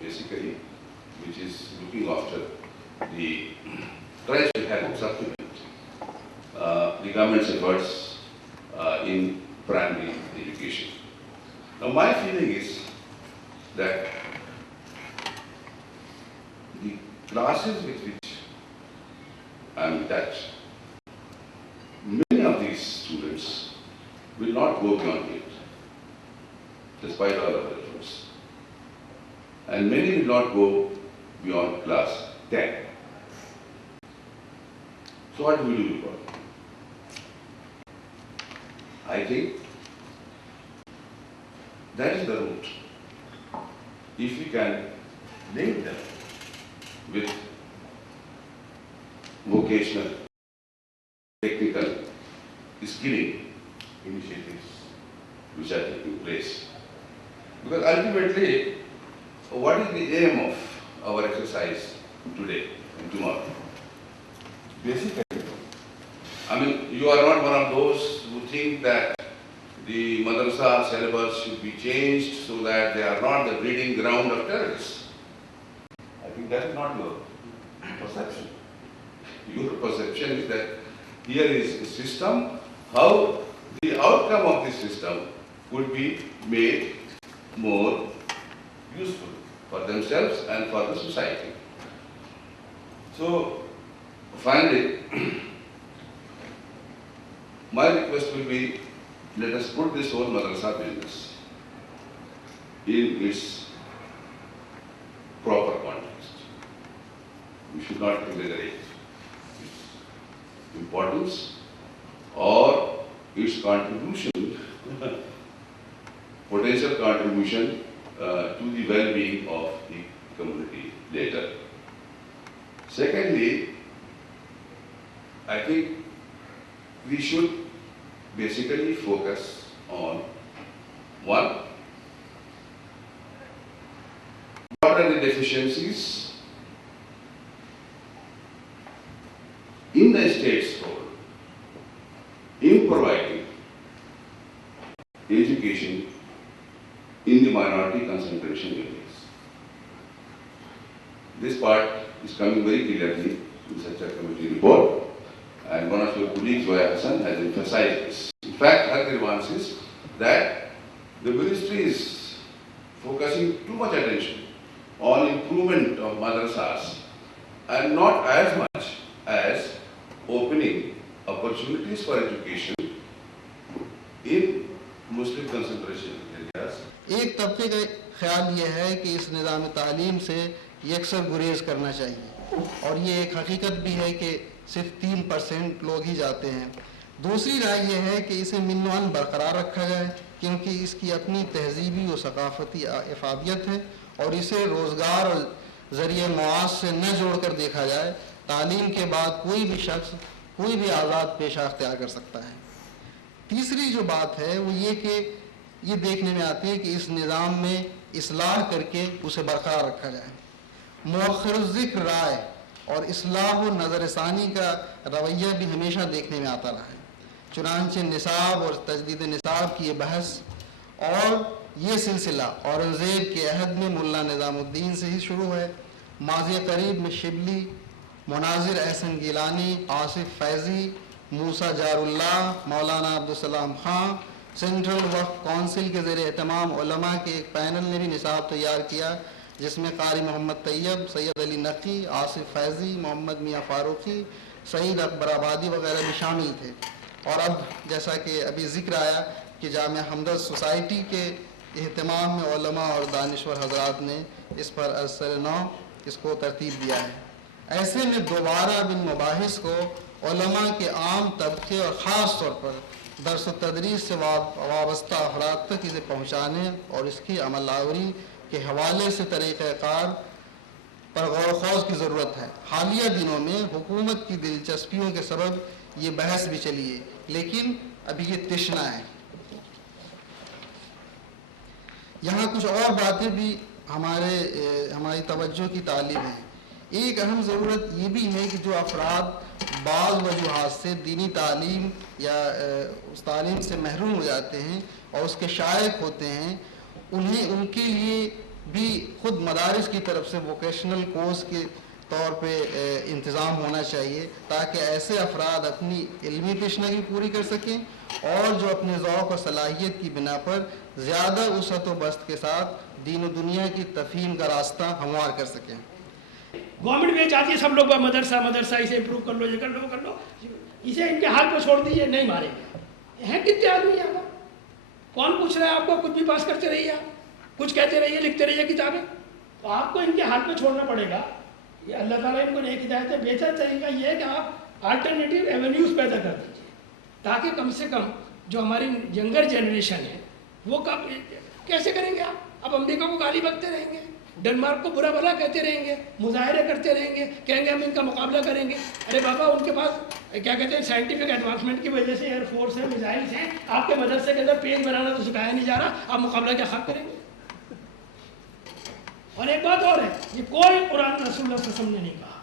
basically, which is looking after the tries to help supplement the government's efforts in primary education. Now, my feeling is that the classes with which I am in touch, many of these students will not go beyond 8, despite all of their efforts. And many will not go beyond class 10. So what do we do about it? I think that is the route. If we can link them with vocational, technical, skilling initiatives which are taking place. Because ultimately, what is the aim of our exercise today and tomorrow? Basically, I mean, you are not one of those who think that the madrasa syllabus should be changed so that they are not the breeding ground of terrorists. I think that is not your perception. Your perception is that here is a system, how the outcome of this system could be made more useful for themselves and for the society. So, finally, my request will be, let us put this whole madrasa business in its proper context. We should not exaggerate its importance or its contribution, potential contribution to the well-being of the community later. Secondly, I think we should basically focus on one, what are the deficiencies in the state's role in providing education in the minority concentration areas. This part is coming very clearly in such a committee report, and one of your colleagues, Zoya Hassan, has emphasized this. In fact, her grievance is that the ministry is focusing too much attention on improvement of madrasas and not as much as opening opportunities for education in Muslim concentration areas. ایک طبقے کا خیال یہ ہے کہ اس نظام تعلیم سے یکسر گریز کرنا چاہیے، اور یہ ایک حقیقت بھی ہے کہ صرف 3% لوگ ہی جاتے ہیں۔ دوسری رائے یہ ہے کہ اسے من و عن برقرار رکھا جائے، کیونکہ اس کی اپنی تہذیبی و ثقافتی افادیت ہے، اور اسے روزگار اور ذریعہ معاش سے نہ جوڑ کر دیکھا جائے۔ تعلیم کے بعد کوئی بھی شخص کوئی بھی آزاد پیشہ اختیار کر سکتا ہے۔ تیسری جو بات ہے وہ یہ کہ یہ دیکھنے میں آتی ہے کہ اس نظام میں اصلاح کر کے اسے برقرار رکھا جائے۔ مؤخر الذکر رائے اور اصلاح و نظر ثانی کا رویہ بھی ہمیشہ دیکھنے میں آتا رہا ہے۔ چنانچہ نصاب اور تجدید نصاب کی یہ بحث اور یہ سلسلہ اورنگزیب کے عہد میں ملا نظام الدین سے ہی شروع ہے۔ ماضی قریب میں شبلی، مناظر احسن گیلانی، آصف فیضی، موسیٰ جار اللہ، مولانا عبدالسلام خان، سینٹرل وقف کونسل کے زیر اہتمام علماء کے ایک پینل نے بھی نصاب تیار کیا، جس میں قاری محمد طیب، سید علی نقی، آصف فیضی، محمد میاں فاروقی، سعید اکبر آبادی وغیرہ بھی شامل تھے۔ اور اب جیسا کہ ابھی ذکر آیا کہ جامعہ ہمدرد سوسائٹی کے اہتمام میں علماء اور دانشور حضرات نے اس پر اثر نو اس کو ترتیب دیا ہے۔ ایسے میں دوبارہ ان مباحث کو علماء کے عام طبقے اور خاص طور پر درس و تدریس سے وابستہ افراد تک اسے پہنچانے اور اس کی عمل آوری کے حوالے سے طریقہ کار پر غور و خوض کی ضرورت ہے۔ حالیہ دنوں میں حکومت کی دلچسپیوں کے سبب یہ بحث بھی چلی ہے، لیکن ابھی یہ تشنا ہے۔ یہاں کچھ اور باتیں بھی ہماری توجہ کی طالب ہیں۔ ایک اہم ضرورت یہ بھی ہے کہ جو افراد بعض وجوہات سے دینی تعلیم یا اس تعلیم سے محروم ہو جاتے ہیں اور اس کے شائق ہوتے ہیں، انہیں ان کے لیے بھی خود مدارس کی طرف سے ووکیشنل کورس کے طور پہ انتظام ہونا چاہیے تاکہ ایسے افراد اپنی علمی تشنگی پوری کر سکیں اور جو اپنے ذوق اور صلاحیت کی بنا پر زیادہ وسعت و بسط کے ساتھ دین و دنیا کی تفہیم کا راستہ ہموار کر سکیں. گورنمنٹ بھی چاہتی ہے سب لوگ مدرسہ اسے امپروو کر لو، یہ کر لو وہ کر لو، اسے ان کے حال پہ چھوڑ دیجیے، نہیں ماریں گے. ہیں کتنے آدمی یہاں پر؟ کون پوچھ رہا ہے آپ کو؟ کچھ بھی پاس کرتے رہیے، آپ کچھ کہتے رہیے، لکھتے رہیے کتابیں. تو آپ کو ان کے ہاتھ پہ چھوڑنا پڑے گا. یہ اللہ تعالیٰ ان کو نیک ہدایت ہے. بہتر طریقہ یہ ہے کہ آپ آلٹرنیٹیو ایونیوز پیدا کر دیجیے تاکہ کم سے کم جو ہماری ینگر جنریشن ہے وہ کیسے کریں گے آپ؟ اب امریکہ کو گالی بکتے رہیں گے، ڈنمارک کو برا بھلا کہتے رہیں گے، مظاہرے کرتے رہیں گے، کہیں گے ہم ان کا مقابلہ کریں گے. ارے بابا ان کے پاس کیا کہتے ہیں سائنٹیفک ایڈوانسمنٹ کی وجہ سے ایئر فورس ہے، میزائلس ہیں. آپ کے مدرسے کے اندر پیج بنانا تو سکھایا نہیں جا رہا، آپ مقابلہ کیا خاک کریں گے؟ اور ایک بات اور ہے، یہ کوئی قرآن رسول اللہ صلی اللہ علیہ وسلم نے نہیں کہا.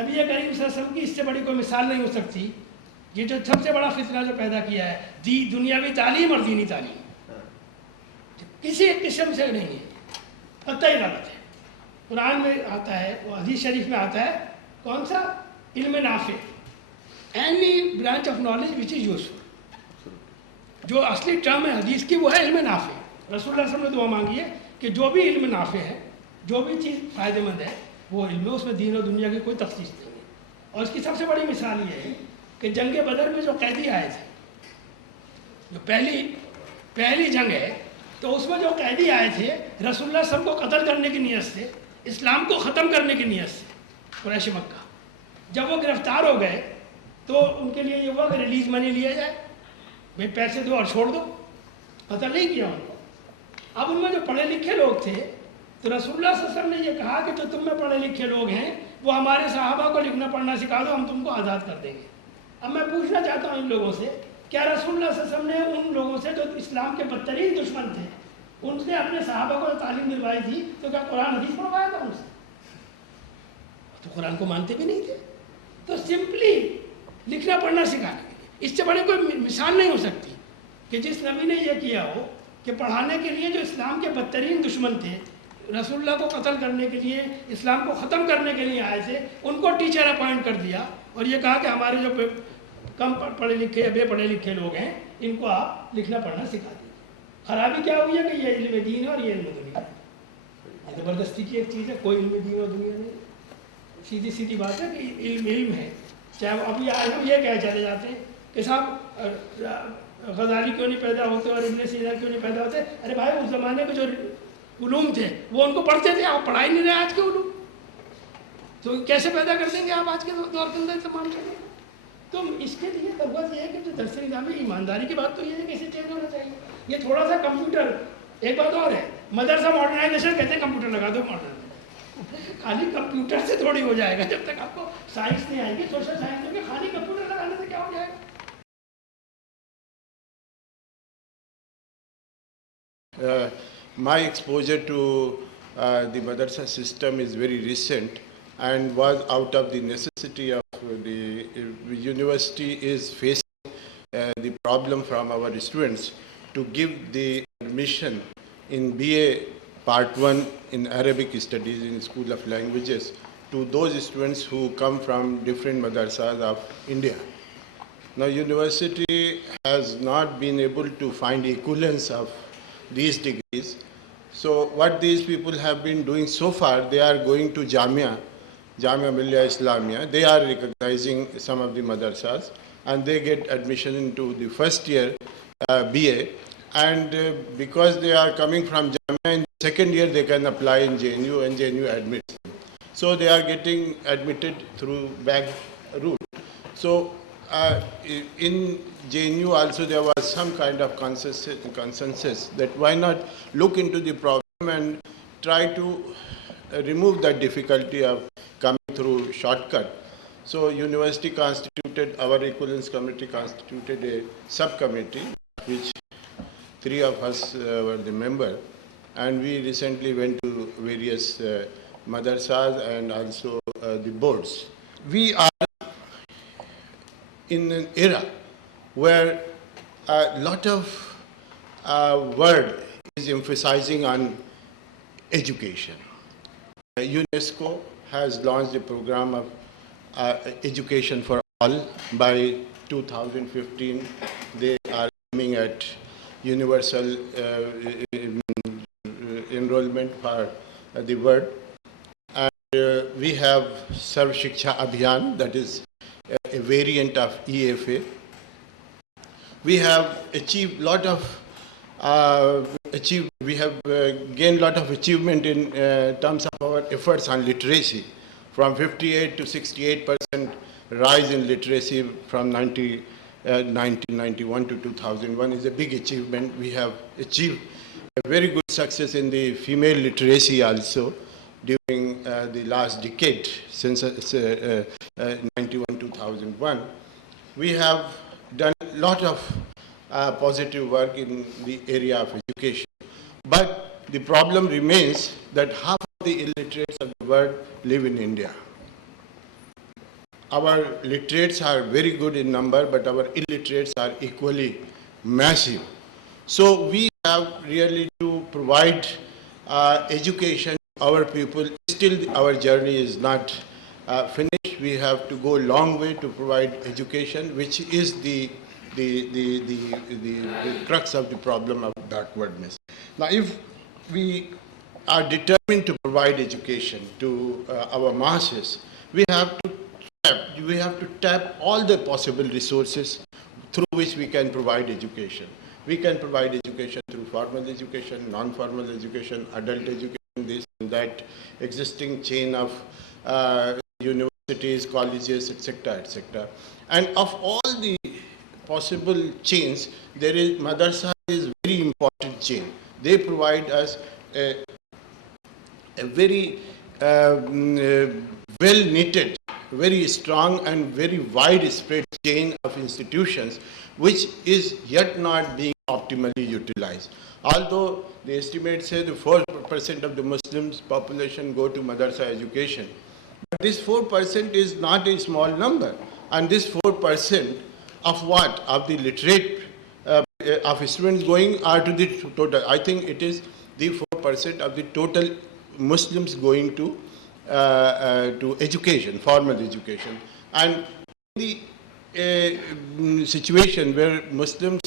نبی کریم صلی اللہ علیہ وسلم کی اس سے بڑی کوئی مثال نہیں ہو سکتی. یہ جو سب سے بڑا فتنہ جو پیدا کیا ہے دنیاوی تعلیم اور دینی تعلیم کسی ایک قسم سے نہیں ہے، قطعی غلط ہے. قرآن میں آتا ہے، وہ حدیث شریف میں آتا ہے، کون سا؟ علم نافع، any branch of knowledge which is useful. جو اصلی ٹرم ہے حدیث کی وہ ہے علم نافع. رسول اللہ صلی اللہ علیہ وسلم نے دعا مانگی ہے کہ جو بھی علم نافع ہے، جو بھی چیز فائدہ مند ہے وہ علم ہے، اس میں دین و دنیا کی کوئی تخصیص نہیں ہے. اور اس کی سب سے بڑی مثال یہ ہے کہ جنگ بدر میں جو قیدی آئے تھے، جو پہلی جنگ ہے، تو اس میں جو قیدی آئے تھے رسول اللہ صلی اللہ علیہ وسلم کو قتل کرنے کی نیت سے، اسلام کو ختم کرنے کی نیت سے. قریش مکہ جب وہ گرفتار ہو گئے تو ان کے لیے یہ ہوا کہ ریلیز منی لیا جائے، بھائی پیسے دو اور چھوڑ دو. قتل نہیں کیا ان کو. اب ان میں جو پڑھے لکھے لوگ تھے تو رسول اللہ صلی اللہ علیہ وسلم نے یہ کہا کہ جو تم میں پڑھے لکھے لوگ ہیں وہ ہمارے صحابہ کو لکھنا پڑھنا سکھا دو، ہم تم کو آزاد کر دیں گے. اب میں پوچھنا چاہتا ہوں ان لوگوں سے، کیا رسول اللہ صلی اللہ علیہ وسلم نے ان لوگوں سے جو اسلام کے بدترین دشمن تھے ان سے اپنے صحابہ کو تعلیم دلوائی تھی تو کیا قرآن حدیث پڑھوایا تھا ان سے؟ تو قرآن کو مانتے بھی نہیں تھے. تو سمپلی لکھنا پڑھنا سکھانے کے لیے اس سے بڑی کوئی مثال نہیں ہو سکتی کہ جس نبی نے یہ کیا ہو کہ پڑھانے کے لیے جو اسلام کے بدترین دشمن تھے، رسول اللہ کو قتل کرنے کے لیے، اسلام کو ختم کرنے کے لیے آئے تھے، ان کو ٹیچر اپوائنٹ کر دیا اور یہ کہا کہ ہمارے جو کم پڑھے لکھے یا بے پڑھے لکھے لوگ ہیں ان کو آپ لکھنا پڑھنا سکھا دیجیے. خرابی کیا ہوئی ہے کہ یہ علم دین ہے اور یہ علم دنیا ہے. یہ زبردستی کی ایک چیز ہے، کوئی علم دین اور دنیا نہیں. سیدھی بات ہے کہ علم ہے. چاہے وہ ابھی آج ہم یہ کہہ چلے جاتے ہیں کہ صاحب غزالی کیوں نہیں پیدا ہوتے اور ابن سینا کیوں نہیں پیدا ہوتے. ارے بھائی اس زمانے کے جو علوم تھے وہ ان کو پڑھتے تھے، آپ پڑھا ہی نہیں رہے آج کے علوم، تو کیسے پیدا کر دیں گے آپ آج کے دور کے اندر تمام چیزیں. تو اس کے لیے ضرورت یہ ہے کہ جو درس نظام میں ایمانداری کی بات تو یہ ہے کہ اسے چینج ہونا چاہیے. یہ تھوڑا سا کمپیوٹر، ایک بات اور ہے، مدرسہ ماڈرنائزیشن کہتے ہیں کمپیوٹر لگا دو ماڈرن، خالی کمپیوٹر سے تھوڑی ہو جائے گا. جب تک آپ کو سائنس نہیں آئے گی، سوشل سائنس ہوگی، خالی کمپیوٹر لگانے سے کیا ہو جائے گا. My exposure to the madrasa system is very recent and was out of the necessity of the university is facing the problem from our students to give the admission in BA Part 1 in Arabic studies in School of Languages to those students who come from different madrasas of India. Now, university has not been able to find equivalence of these degrees. So what these people have been doing so far, they are going to Jamia Millia Islamia. They are recognizing some of the madrasas and they get admission into the first year BA. And because they are coming from Jamia in the second year, they can apply in JNU and JNU admits them. So they are getting admitted through back route. So in JNU also there was some kind of consensus that why not look into the problem and try to remove that difficulty of coming through shortcut. So university constituted, our equivalence committee constituted a subcommittee which 3 of us were the member, and we recently went to various madrasas and also the boards. We are in an era where a lot of word is emphasizing on education. UNESCO has launched a program of education for all. By 2015, they are aiming at universal enrollment for the world. And we have Sarv Shiksha Abhiyan, that is a variant of EFA. We have achieved lot of gained lot of achievement in terms of our efforts on literacy, from 58 to 68% rise in literacy from 1991 to 2001 is a big achievement. We have achieved a very good success in the female literacy also during the last decade, since 91-2001. We have done a lot of positive work in the area of education. But the problem remains that half of the illiterates of the world live in India. Our literates are very good in number, but our illiterates are equally massive. So we have really to provide education to our people. Still, our journey is not finished. We have to go a long way to provide education, which is the crux of the problem of backwardness. Now, if we are determined to provide education to our masses, we have to tap all the possible resources through which we can provide education. We can provide education through formal education, non-formal education, adult education, this and that, existing chain of universities, colleges, etc., etc. And of all the possible chains, there is Madrasa is a very important chain. They provide us a very well-knitted, very strong and very widespread chain of institutions, which is yet not being optimally utilized. Although the estimates say the 4% of the Muslims population go to Madrasa education, but this 4% is not a small number. And this 4% of what? Of the literate, of students going are to the total. I think it is the 4% of the total Muslims going to education, formal education. And in the situation where Muslims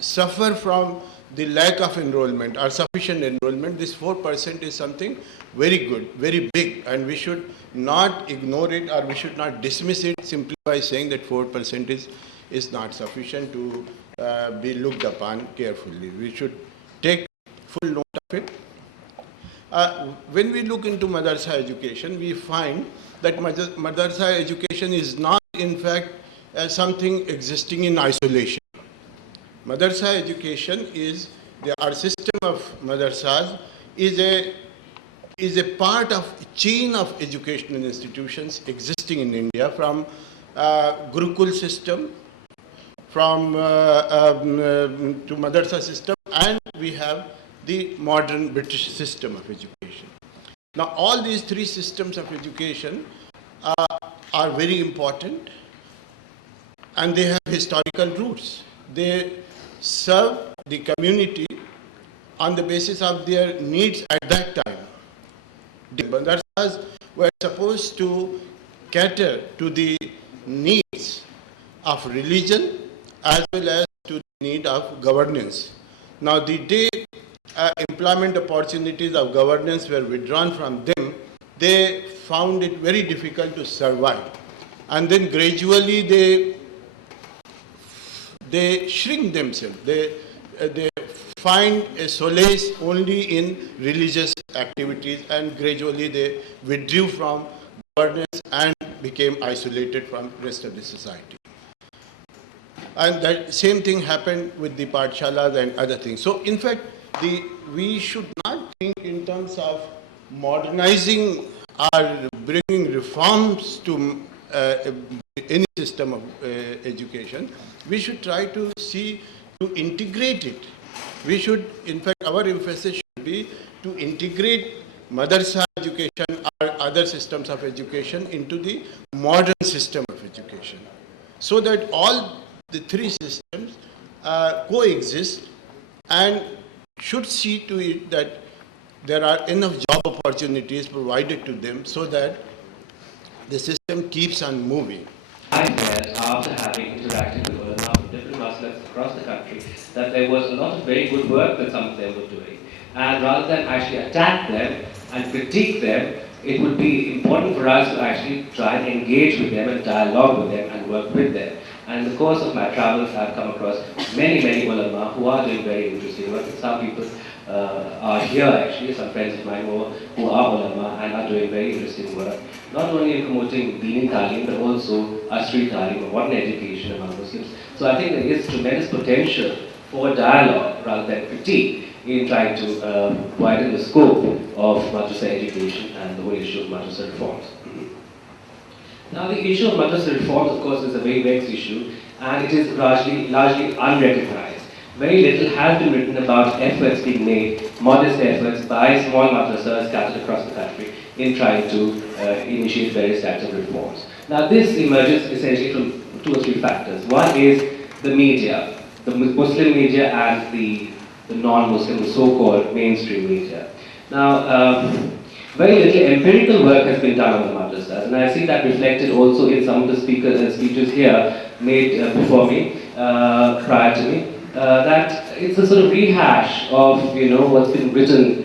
suffer from the lack of enrollment or sufficient enrollment, this 4% is something very good, very big, and we should not ignore it, or we should not dismiss it simply by saying that 4% is not sufficient to be looked upon carefully. We should take full note of it. When we look into Madrasa education, we find that Madrasa education is not, in fact, something existing in isolation. Madrasa education is, our system of madrasas is a part of a chain of educational institutions existing in India, from Gurukul system, from to Madrasa system, and we have the modern British system of education. Now, all these three systems of education are very important, and they have historical roots. They serve the community on the basis of their needs at that time. The madrasas were supposed to cater to the needs of religion as well as to the need of governance. Now, the day employment opportunities of governance were withdrawn from them, they found it very difficult to survive. And then gradually they shrink themselves. They find a solace only in religious activities, and gradually they withdrew from governance and became isolated from the rest of the society. And that same thing happened with the Pathshalas and other things. So in fact, we should not think in terms of modernizing or bringing reforms to any system of education. We should try to see to integrate it. We should, in fact, our emphasis should be to integrate Madrasa education or other systems of education into the modern system of education, so that all the three systems coexist, and should see to it that there are enough job opportunities provided to them so that the system keeps on moving. I felt after having interacted with ulama from different maslaks across the country that there was a lot of very good work that some of them were doing. And rather than actually attack them and critique them, it would be important for us to actually try and engage with them and dialogue with them and work with them. And in the course of my travels, I've come across many ulama who are doing very interesting work. Some people are here actually, some friends of mine who are ulama and are doing very interesting work, not only in promoting Dini Talim but also Asri Talim or modern education among Muslims. So I think there is tremendous potential for dialogue rather than critique in trying to widen the scope of madrasa education and the whole issue of madrasa reforms. Now the issue of madrasa reforms, of course, is a very vexed issue and it is largely unrecognized. Very little has been written about efforts being made, modest efforts by small madrasas scattered across the country in trying to initiate various types of reforms. Now this emerges essentially from 2 or 3 factors. One is the media, the Muslim media and the non-Muslim, the so-called mainstream media. Now, very little empirical work has been done on the madrasas, and I see that reflected also in some of the speeches here made before me, prior to me, that it's a sort of rehash of what's been written.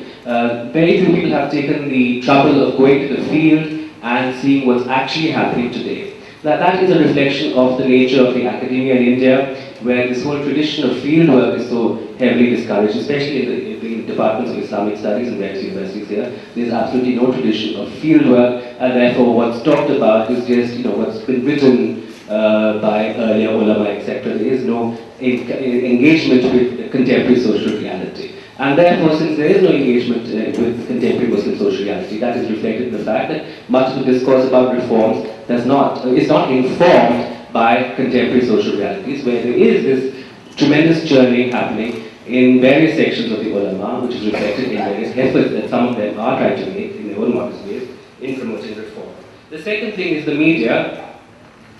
Very few people have taken the trouble of going to the field and seeing what's actually happening today. Now, that is a reflection of the nature of the academia in India, where this whole tradition of field work is so heavily discouraged, especially in the departments of Islamic studies in various universities here. There's absolutely no tradition of field work, and therefore what's talked about is just what's been written by earlier ulama, etc. There is no engagement with contemporary social reality. And therefore, since there is no engagement with contemporary Muslim social reality, that is reflected in the fact that much of the discourse about reforms is not informed by contemporary social realities, where there is this tremendous churning happening in various sections of the ulama, which is reflected in various efforts that some of them are trying to make in their own modest ways in promoting reform. The second thing is the media.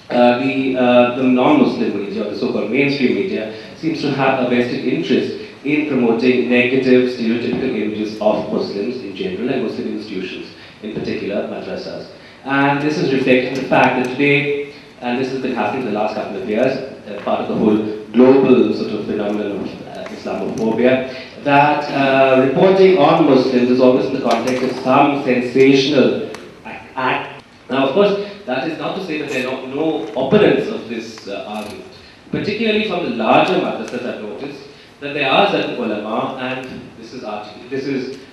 The non-Muslim media, or the so-called mainstream media, seems to have a vested interest in promoting negative, stereotypical images of Muslims in general and Muslim institutions, in particular madrasas. And this is reflected in the fact that today, and this has been happening in the last couple of years, part of the whole global sort of phenomenon of Islamophobia, that reporting on Muslims is always in the context of some sensational act. Now, of course, that is not to say that there are no opponents of this argument. Particularly from the larger madrasas, I've noticed that there are certain ulama, and this is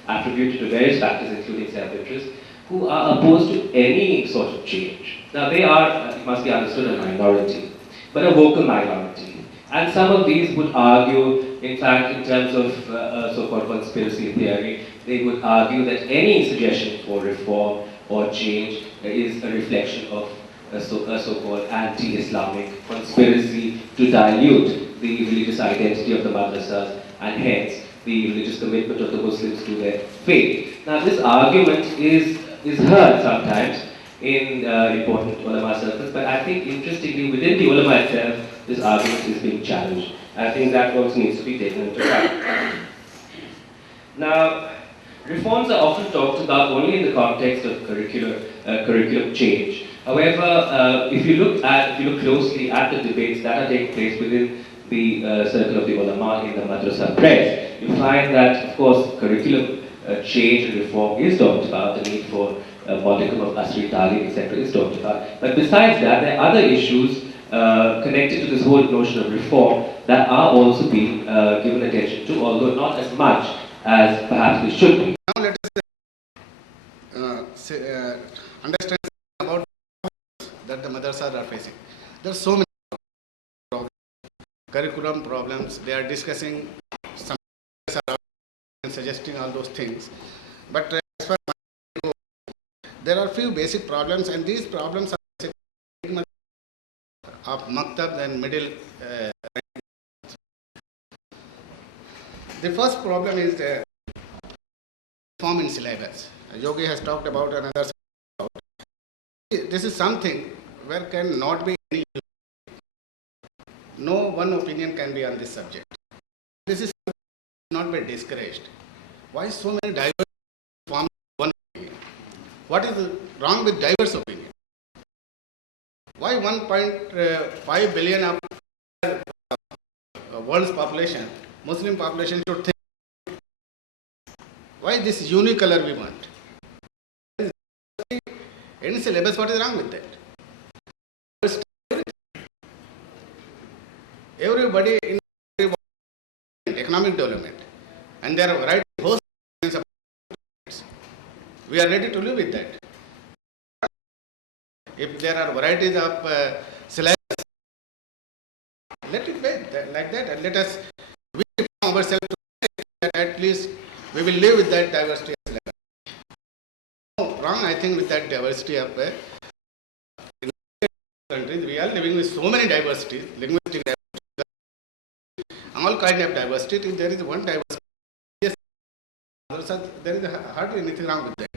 attributed to various factors, including self-interest, who are opposed to any sort of change. Now, they are, it must be understood, a minority, but a vocal minority. And some of these would argue, in fact, in terms of so-called conspiracy theory, they would argue that any suggestion for reform or change is a reflection of a so-called anti-Islamic conspiracy to dilute the religious identity of the madrasas and hence the religious commitment of the Muslims to their faith. Now, this argument is heard sometimes in important ulama circles, but I think interestingly within the ulama itself, this argument is being challenged. I think that also needs to be taken into account. Now, reforms are often talked about only in the context of curriculum change. However, if you look closely at the debates that are taking place within the circle of the ulama in the madrasa press, you find that, of course, curriculum change and reform is talked about, the need for modicum of Asri Talim, etc. is talked about. But besides that, there are other issues connected to this whole notion of reform that are also being given attention to, although not as much as perhaps they should be. Now let us understand about that the madrasas are facing. There are so many problems, curriculum problems. They are discussing some and suggesting all those things. But as far as I know, there are few basic problems, and these problems are of maktab and middle. The first problem is the reform in syllabus. Yogi has talked about another. This is something where can not be any. No one opinion can be on this subject. This is not be discouraged. Why so many diverse forms of one opinion? What is wrong with diverse opinion? Why 1.5 billion of world's population, Muslim population should think? Why this unicolor we want? Any syllabus, what is wrong with that? Everybody in economic development, and there are variety of host of we are ready to live with that. If there are varieties of syllabus, let it be like that, and let us we reform ourselves that at least we will live with that diversity of syllabus. No wrong, I think, with that diversity of in countries. We are living with so many diversities, linguistic diversity, all kind of diversity. If there is one diversity, yes, there is hardly anything wrong with that.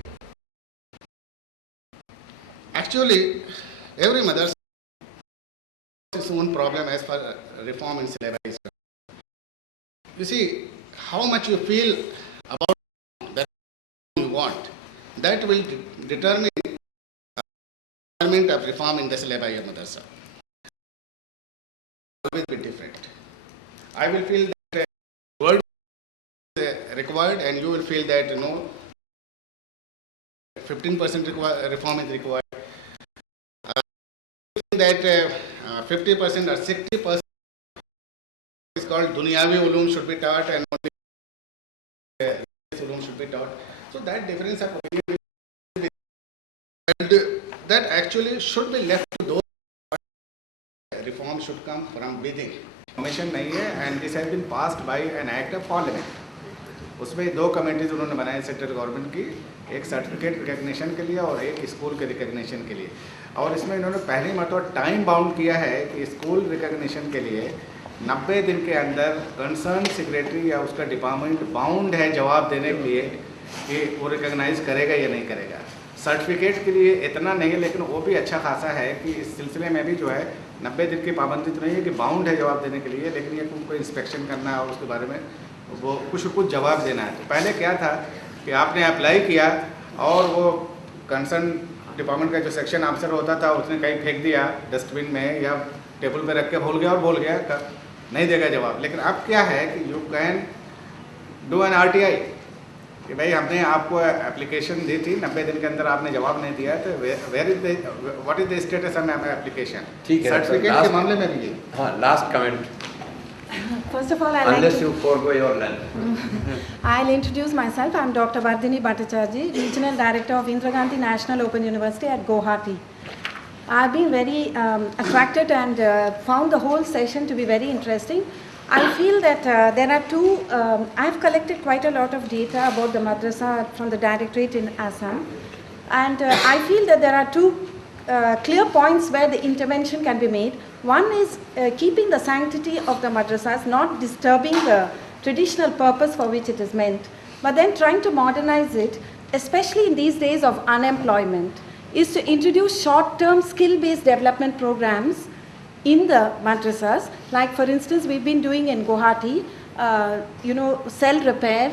Actually, every mother has its own problem as far reform in syllabus is concerned. You see, how much you feel about that you want, that will determine the requirement of reform in the syllabi of madrasa. Always be different. I will feel that word is required, and you will feel that 15% reform is required. That 50% or 60% is called Dunyavi ulum should be taught, and only ulum should be taught. So that difference of opinion, and that actually should be left to those. Reform should come from within. Commission नहीं है, and this has been passed by an act of parliament. उसमें दो committees उन्होंने बनाए central government की, एक certificate recognition के लिए और एक स्कूल के रिकग्निशन के लिए. और इसमें इन्होंने पहली मरतबा टाइम बाउंड किया है कि स्कूल रिकग्निशन के लिए 90 दिन के अंदर कंसर्न सेक्रेटरी या उसका डिपार्टमेंट बाउंड है जवाब देने के लिए कि वो रिकग्नाइज करेगा या नहीं करेगा. सर्टिफिकेट के लिए इतना नहीं है, लेकिन वो भी अच्छा खासा है कि इस सिलसिले में भी जो है 90 दिन की पाबंदी तो नहीं है कि बाउंड है जवाब देने के लिए, लेकिन ये उनको इंस्पेक्शन करना है और उसके बारे में वो कुछ जवाब देना है. तो पहले क्या था कि आपने अप्लाई किया और वो कंसर्न डिपार्टमेंट का जो सेक्शन ऑफिसर होता था उसने कहीं फेंक दिया डस्टबिन में या टेबल पे रख के भूल गया, नहीं देगा जवाब. लेकिन अब क्या है कि you can do an RTI कि भाई हमने आपको एप्लीकेशन दी थी, 90 दिन के अंदर आपने जवाब नहीं दिया, तो where is the what is the status of my application. ठीक है, सर्टिफिकेट के मामले में भी ये. हाँ, last comment. First of all, Unless you forego your length. I'll introduce myself. I'm Dr. Vardhini Bhattacharjee, Regional Director of Indira Gandhi National Open University at Guwahati. I've been very attracted and found the whole session to be very interesting. I feel that there are two, I've collected quite a lot of data about the madrasa from the Directorate in Assam, and I feel that there are two clear points where the intervention can be made. One is keeping the sanctity of the madrasas, not disturbing the traditional purpose for which it is meant, but then trying to modernize it, especially in these days of unemployment, is to introduce short-term skill-based development programs in the madrasas. Like for instance, we've been doing in Guwahati, cell repair,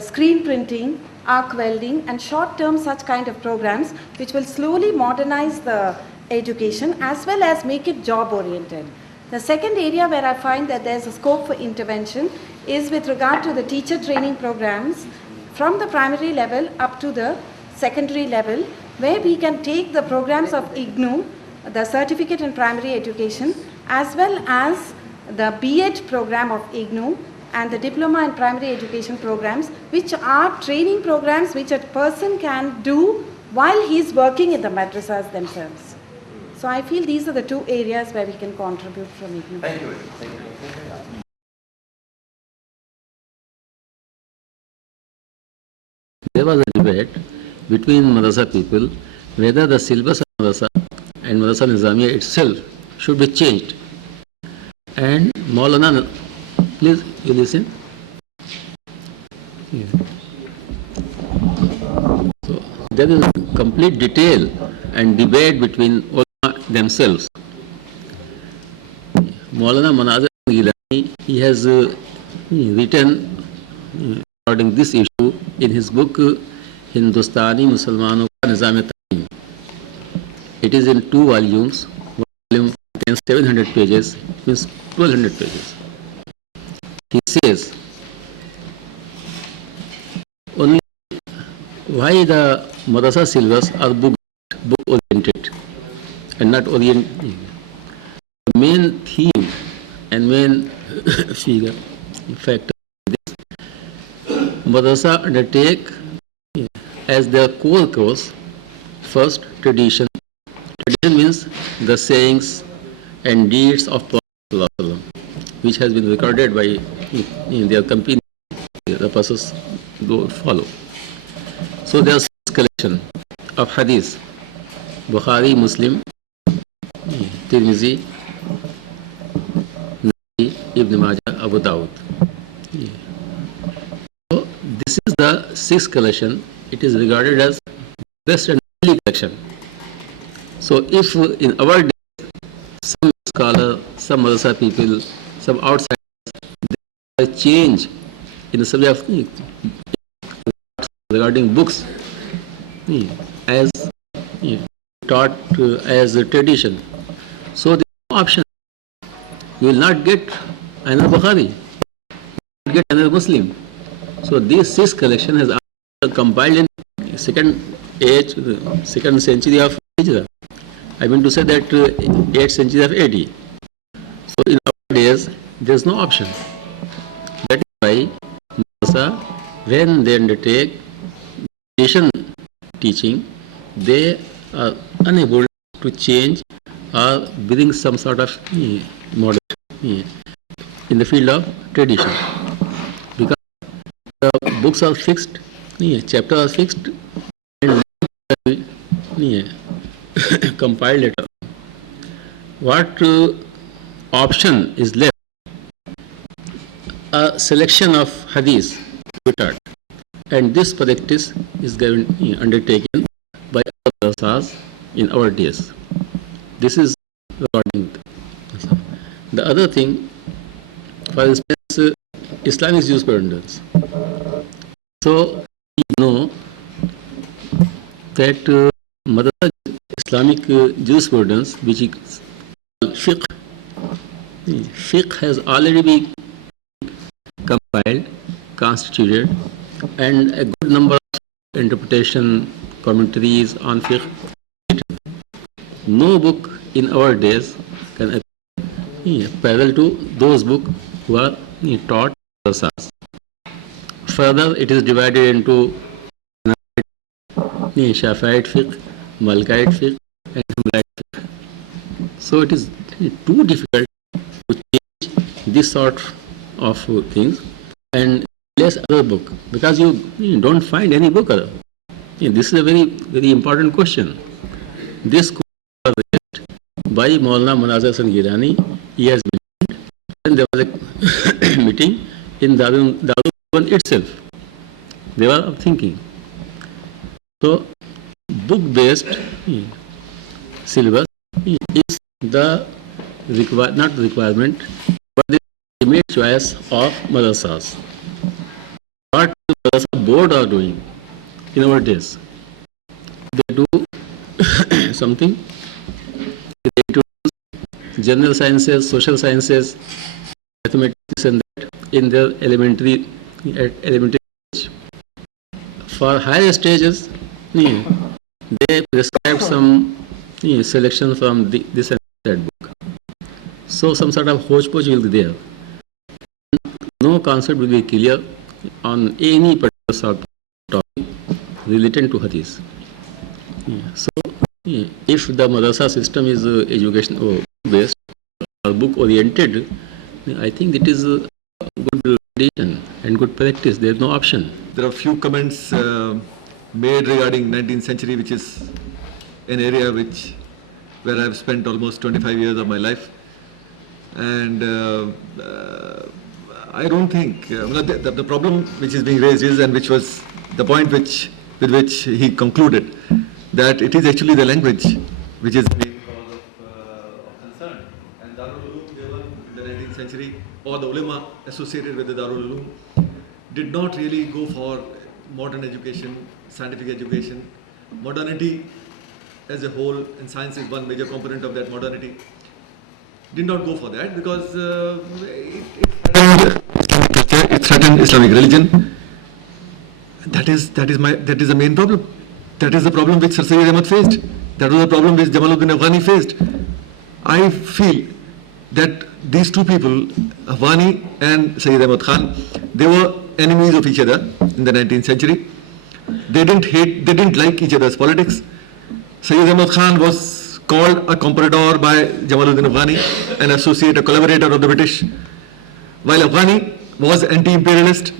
screen printing, arc welding, and short-term such kind of programs which will slowly modernize the education as well as make it job-oriented. The second area where I find that there's a scope for intervention is with regard to the teacher training programs from the primary level up to the secondary level, where we can take the programs of IGNOU, the Certificate in Primary Education, as well as the B.Ed program of IGNOU and the Diploma in Primary Education programs, which are training programs which a person can do while he is working in the madrasas themselves. So I feel these are the two areas where we can contribute from IGNOU. Thank you. Thank you. There was a debate between madrasa people whether the syllabus of madrasa and Madrasa Nizamiya itself should be changed. And Maulana, please, you listen. So there is a complete detail and debate between ulama themselves. Maulana Manazir Gilani, he has written regarding this issue in his book Hindustani Musalmanon ka Nizam-e Ta'lim. It is in 2 volumes. One volume contains 700 pages, means 1200 pages. He says, only why the madrasa syllabus are book oriented and not oriented. The main theme and main figure factor in this, madrasa undertake as their core course first tradition. Tradition means the sayings and deeds of Prophet ﷺ, which has been recorded by in their company, the persons who follow. So there's collection of hadith, Bukhari, Muslim, Tirmizi, Nasa'i, Ibn Majah, Abu Dawud. So this is the 6th collection. It is regarded as best and only collection. So if in our days some scholar, some madrasa people, some outsiders, they change in the subject of regarding books as taught as a tradition. So there is no option. You will not get another Bukhari, you will get another Muslim. So this 6th collection has compiled in second century of Hijrah. I mean to say that 8th century of AD. So in our days, there is no option. That is why madrasa, when they undertake tradition teaching, they are unable to change or bring some sort of model in the field of tradition, because the books are fixed, chapters are fixed, and compiled later. What option is left? A selection of hadith to be taught, and this practice is undertaken by our madrasas in our days. This is regarding the other thing. For instance, Islamic jurisprudence. So you know that madrasa Islamic jurisprudence, which is fiqh, fiqh has already been compiled, constituted, and a good number of interpretation commentaries on fiqh. No book in our days can appear parallel to those books who are taught madrasas. Further, it is divided into Shafi'ite fiqh, Malikite fiqh, and Hanbalite fiqh. So it is too difficult to change this sort of things and place other book, because you don't find any book other. This is a very, very important question. This question was raised by Maulana Munazir Hasan Gilani. He has been, and there was a meeting in Darul itself. They were thinking. So book-based syllabus is the not requirement, but the ultimate choice of madrasas. What the madrasa board are doing in our days, they do something. They introduce general sciences, social sciences, mathematics, and that in their elementary stage. For higher stages, they prescribe some selection from this and that book. So some sort of hodgepodge will be there. No concept will be clear on any particular sort of topic related to hadith. So if the madrasa system is education based or book oriented, I think it is a good tradition and good practice. There is no option. There are few comments made regarding 19th century, which is an area where I have spent almost 25 years of my life, and I don't think the problem which is being raised is, and which was the point with which he concluded, that it is actually the language which is the main cause of concern. And Darul Uloom Deoband in the 19th century, or the ulama associated with the Darul Uloom, did not really go for modern education, scientific education. Modernity as a whole, and science is one major component of that modernity, did not go for that because it threatened Islamic religion. That is the main problem. That is the problem which Sir Syed Ahmad faced. That was the problem which Jamaluddin Afghani faced. I feel that these two people, Afghani and Syed Ahmad Khan, they were enemies of each other in the 19th century. They didn't like each other's politics. Syed Ahmad Khan was called a comprador by Jamaluddin Afghani, an associate, a collaborator of the British, while Afghani was anti-imperialist.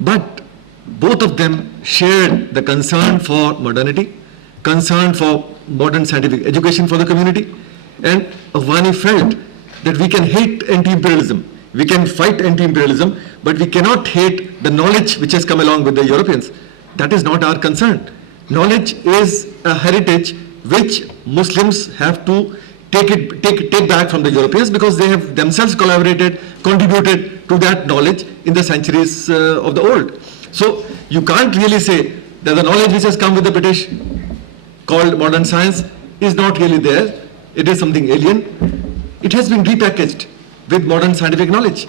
But both of them shared the concern for modernity, concern for modern scientific education for the community, and Afghani felt that we can hate anti-imperialism, we can fight anti-imperialism, but we cannot hate the knowledge which has come along with the Europeans. That is not our concern. Knowledge is a heritage which Muslims have to take back from the Europeans, because they have themselves collaborated, contributed to that knowledge in the centuries of the old. So you can't really say that the knowledge which has come with the British, called modern science, is not really there. It is something alien. It has been repackaged with modern scientific knowledge,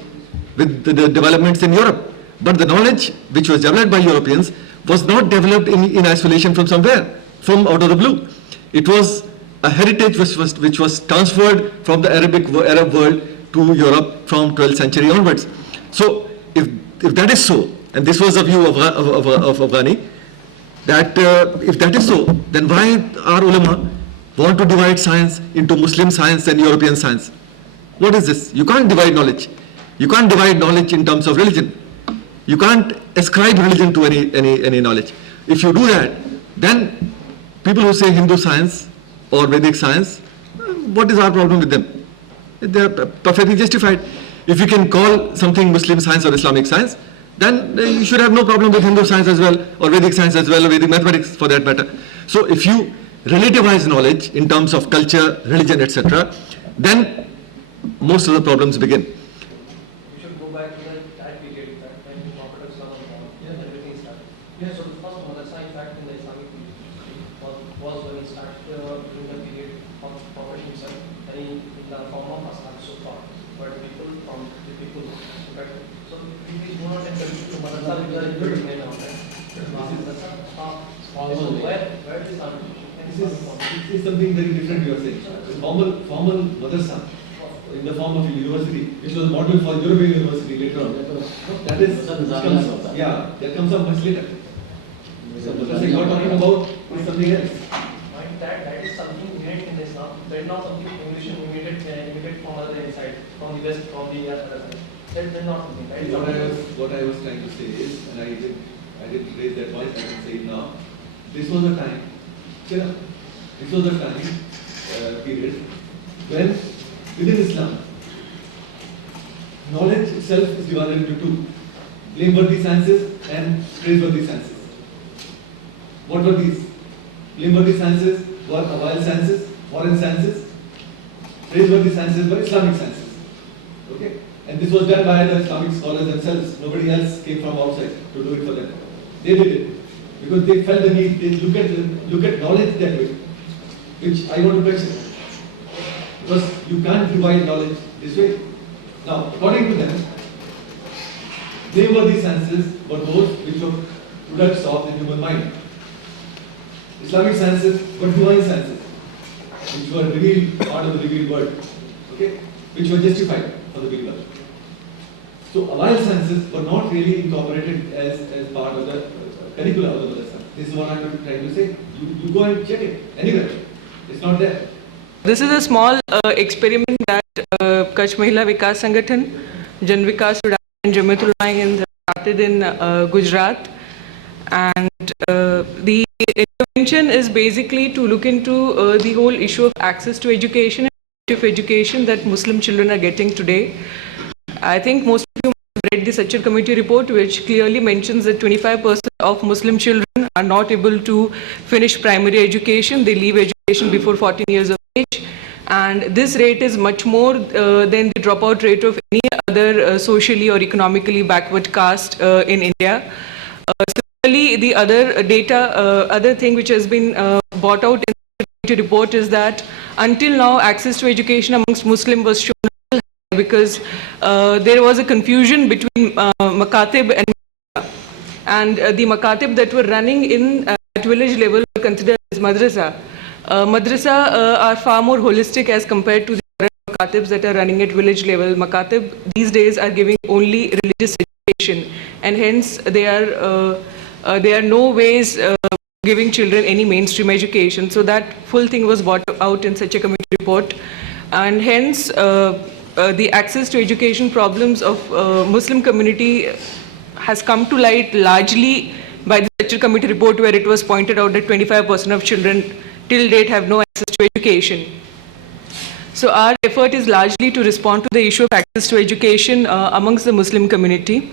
with the developments in Europe. But the knowledge which was developed by Europeans was not developed in isolation from somewhere, from out of the blue. It was a heritage which was transferred from the Arab world to Europe from 12th century onwards. So if that is so, and this was the view of Afghani, that if that is so, then why our ulama want to divide science into Muslim science and European science? What is this? You can't divide knowledge. You can't divide knowledge in terms of religion. You can't ascribe religion to any knowledge. If you do that, then people who say Hindu science or Vedic science, what is our problem with them? They are perfectly justified. If you can call something Muslim science or Islamic science, then you should have no problem with Hindu science as well, or Vedic science as well, or Vedic mathematics for that matter. So if you relativize knowledge in terms of culture, religion, etc., then most of the problems begin. We should go back to the time period, when Muhammad Islam was born, and everything started. So the first madrasa, in fact, in the Islamic was when it started during the period of Prophet himself, and in the form of Ashab Sufa, but people from the people. So we do not encourage to madrasa because it will remain out there. So where is our This is something very different you are saying. Formal madrasa in the form of a university, which was model for European university later on. That comes up much later. So madrasa you are talking about is something else. That is something innate in Islam. That is not something imitated from other side, from the west, from the other side. That is not something. That is What I was trying to say is, and I did raise that point, I can say it now. This was a time period when within Islam, knowledge itself is divided into two: blameworthy sciences and praiseworthy sciences. What were these? Blameworthy sciences were wild sciences, foreign sciences. Praiseworthy sciences were Islamic sciences. Okay? And this was done by the Islamic scholars themselves. Nobody else came from outside to do it for them. They did it because they felt the need. They look at knowledge that way, which I want to question. Because you can't divide knowledge this way. Now, according to them, blameworthy sciences were those which were products of the human mind. Islamic sciences were divine sciences, which were revealed, part of the revealed word, okay, which were justified for the believer. So, wild sciences were not really incorporated as part of the curriculum of the madrasa. This is what I am trying to say. You go and check it anywhere. It's not there. This is a small experiment that Kutch Mahila Vikas Sangathan, Jan Vikas Udai and Jamiatul Ulama started in Gujarat. And the intervention is basically to look into the whole issue of access to education and education that Muslim children are getting today. I think most of you have read the Sachar Committee report, which clearly mentions that 25% of Muslim children are not able to finish primary education. They leave education before 14 years of age. and this rate is much more than the dropout rate of any other socially or economically backward caste in India. Similarly, the other other thing which has been brought out in the report is that until now access to education amongst Muslims was shown because there was a confusion between makatib and the makatib that were running in at village level were considered as madrasa. Madrasa are far more holistic as compared to the current makatibs that are running at village level. Makatib these days are giving only religious education, and hence there are no ways giving children any mainstream education. So that full thing was brought out in such a committee report, and hence the access to education problems of Muslim community has come to light largely by the lecture committee report, where it was pointed out that 25% of children till date have no access to education. So our effort is largely to respond to the issue of access to education amongst the Muslim community.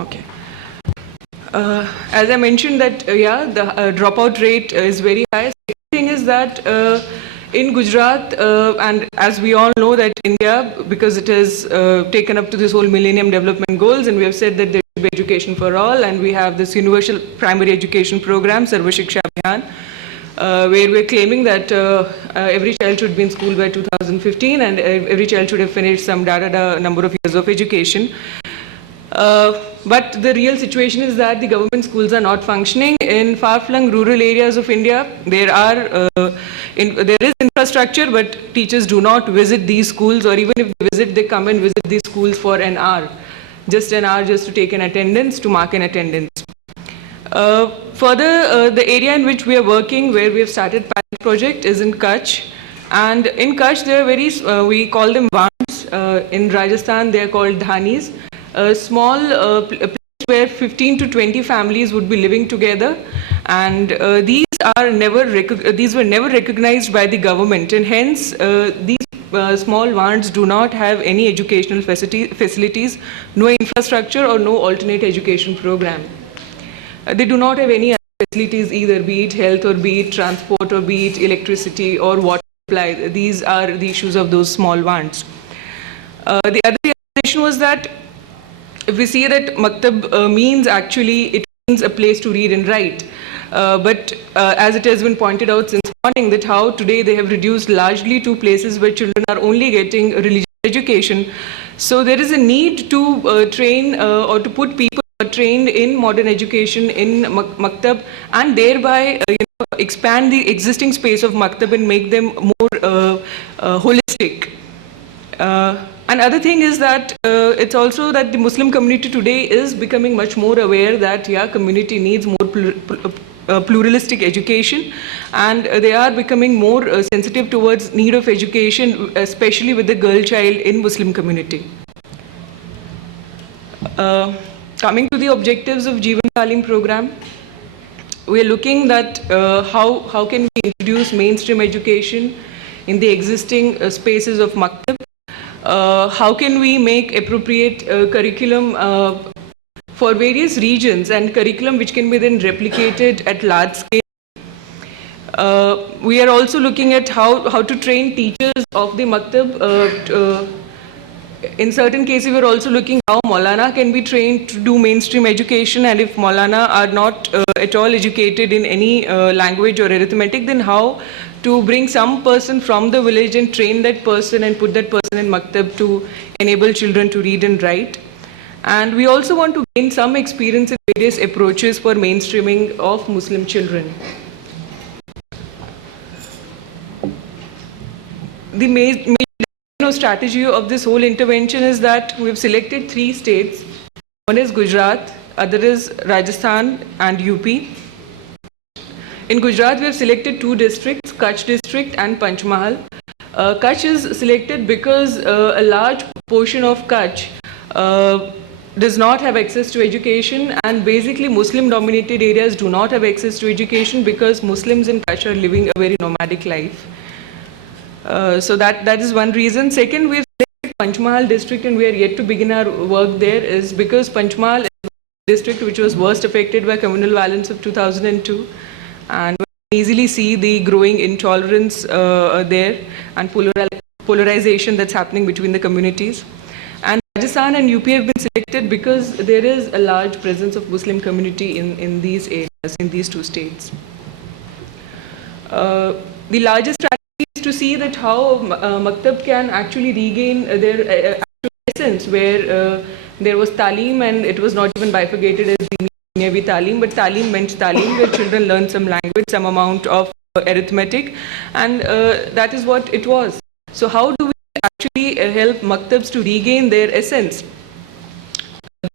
Okay. As I mentioned that, the dropout rate is very high. The thing is that in Gujarat, and as we all know that India, because it has taken up to this whole Millennium Development Goals, and we have said that there should be education for all, and we have this universal primary education program, Sarva Shiksha Abhiyan, where we're claiming that every child should be in school by 2015, and every child should have finished some number of years of education. But the real situation is that the government schools are not functioning. In far-flung rural areas of India, there is infrastructure, but teachers do not visit these schools, or even if they visit, they come and visit these schools for an hour just to take an attendance, to mark an attendance. Further, the area in which we are working, where we have started pilot project, is in Kutch. And in Kutch, there are we call them Vans. In Rajasthan, they are called Dhanis. A small place where 15 to 20 families would be living together, and these were never recognized by the government, and hence these small wards do not have any educational facilities, no infrastructure or no alternate education program. They do not have any other facilities either, be it health or be it transport or be it electricity or water supply. These are the issues of those small wards. The other realization was that if we see that maktab means it means a place to read and write. But as it has been pointed out since morning, that how today they have reduced largely to places where children are only getting religious education. So there is a need to train or to put people trained in modern education in maktab, and thereby expand the existing space of maktab and make them more holistic. Another thing is that it's also that the Muslim community today is becoming much more aware that community needs more pluralistic education, and they are becoming more sensitive towards need of education, especially with the girl child in Muslim community. Coming to the objectives of Jeevan Talim program, we are looking that how can we introduce mainstream education in the existing spaces of maktab. How can we make appropriate curriculum for various regions, and curriculum which can be then replicated at large scale. We are also looking at how to train teachers of the maktab. In certain cases, we are also looking how Maulana can be trained to do mainstream education, and if Maulana are not at all educated in any language or arithmetic, then how to bring some person from the village and train that person and put that person in maktab to enable children to read and write. And we also want to gain some experience in various approaches for mainstreaming of Muslim children. The major strategy of this whole intervention is that we have selected 3 states. One is Gujarat, other is Rajasthan and UP. In Gujarat, we have selected 2 districts, Kutch district and Panchmahal. Kutch is selected because a large portion of Kutch does not have access to education, and basically Muslim-dominated areas do not have access to education because Muslims in Kutch are living a very nomadic life. So that is one reason. Second, we have selected Panchmahal district, and we are yet to begin our work there, is because Panchmahal is a district which was worst affected by communal violence of 2002. and we can easily see the growing intolerance there and polarization that's happening between the communities. And Rajasthan and UP have been selected because there is a large presence of Muslim community in these areas, in these two states. The largest strategy is to see that how Maktab can actually regain their actual essence, where there was Talim and it was not even bifurcated as the Dunyavi Talim, but Talim meant Talim, where children learn some language, some amount of arithmetic, and that is what it was. So how do we actually help Maktabs to regain their essence? The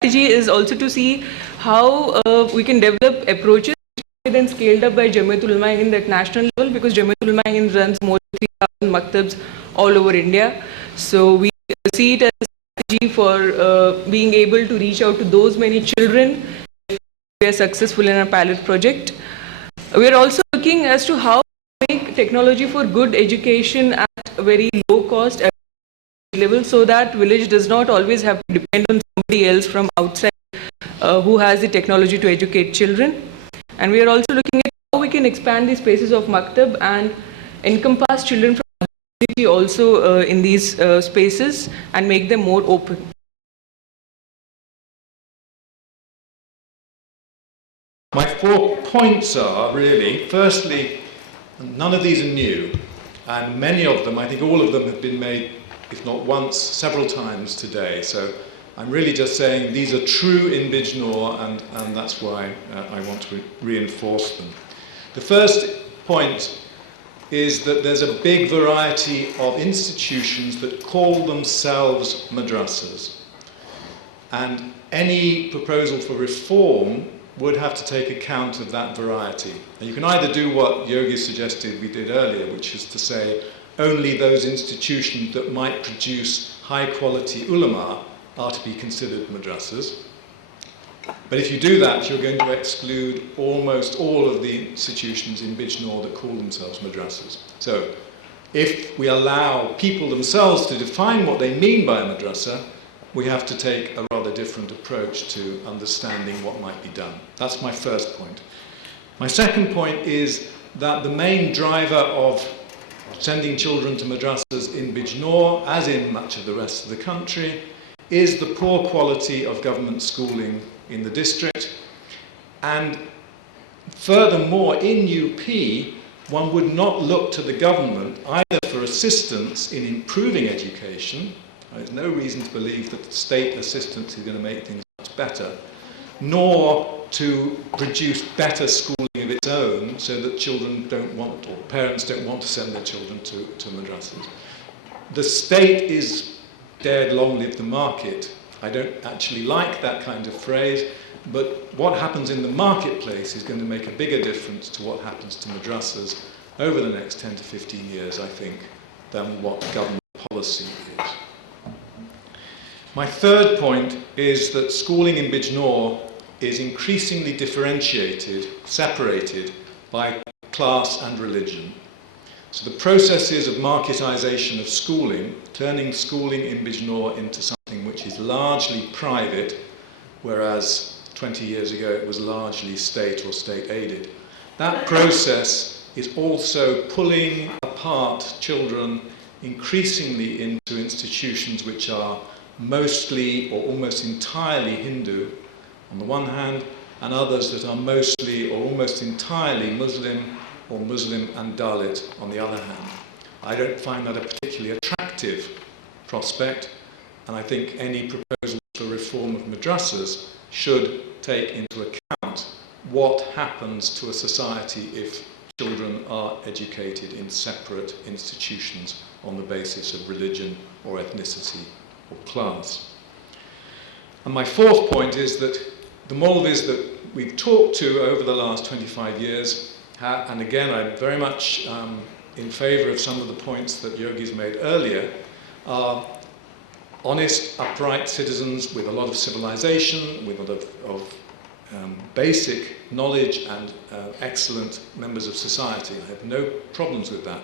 strategy is also to see how we can develop approaches then scaled up by Jamiatul Ulama Hind at national level, because Jamiatul Ulama Hind runs more than 3,000 maktabs all over India. So we see it as a strategy for being able to reach out to those many children if we are successful in a pilot project. We are also looking as to how to make technology for good education at a very low cost level, so that village does not always have to depend on somebody else from outside who has the technology to educate children. And we are also looking at how we can expand the spaces of Maktab and encompass children from the community also in these spaces and make them more open. My 4 points are really, firstly, none of these are new, and many of them, I think all of them have been made, if not once, several times today. So I'm really just saying these are true in Bijnor, and that's why I want to reinforce them. The first point is that there's a big variety of institutions that call themselves madrasas. And any proposal for reform would have to take account of that variety. And you can either do what Yogi suggested we did earlier, which is to say only those institutions that might produce high-quality ulama are to be considered madrasas. But if you do that, you're going to exclude almost all of the institutions in Bijnor that call themselves madrasas. So if we allow people themselves to define what they mean by a madrasa, we have to take a rather different approach to understanding what might be done. That's my first point. My second point is that the main driver of sending children to madrasas in Bijnor, as in much of the rest of the country, is the poor quality of government schooling in the district. And furthermore, in UP, one would not look to the government either for assistance in improving education. There's no reason to believe that state assistance is going to make things much better, nor to produce better schooling of its own so that children don't want, or parents don't want to send their children to madrasas. The state is dead, long live the market. I don't actually like that kind of phrase, but what happens in the marketplace is going to make a bigger difference to what happens to madrasas over the next 10 to 15 years, I think, than what government policy is. My third point is that schooling in Bijnor is increasingly differentiated, separated by class and religion. So the processes of marketization of schooling, turning schooling in Bijnor into something which is largely private, whereas 20 years ago it was largely state or state aided. That process is also pulling apart children increasingly into institutions which are mostly or almost entirely Hindu on the one hand, and others that are mostly or almost entirely Muslim or Muslim and Dalit on the other hand. I don't find that a particularly attractive prospect, and I think any proposal for reform of madrasas should take into account what happens to a society if children are educated in separate institutions on the basis of religion or ethnicity or class. And my fourth point is that the Maulvis that we've talked to over the last 25 years, and again I'm very much in favour of some of the points that Yogi's made earlier, are honest, upright citizens with a lot of civilization, with a lot of basic knowledge and excellent members of society. I have no problems with that.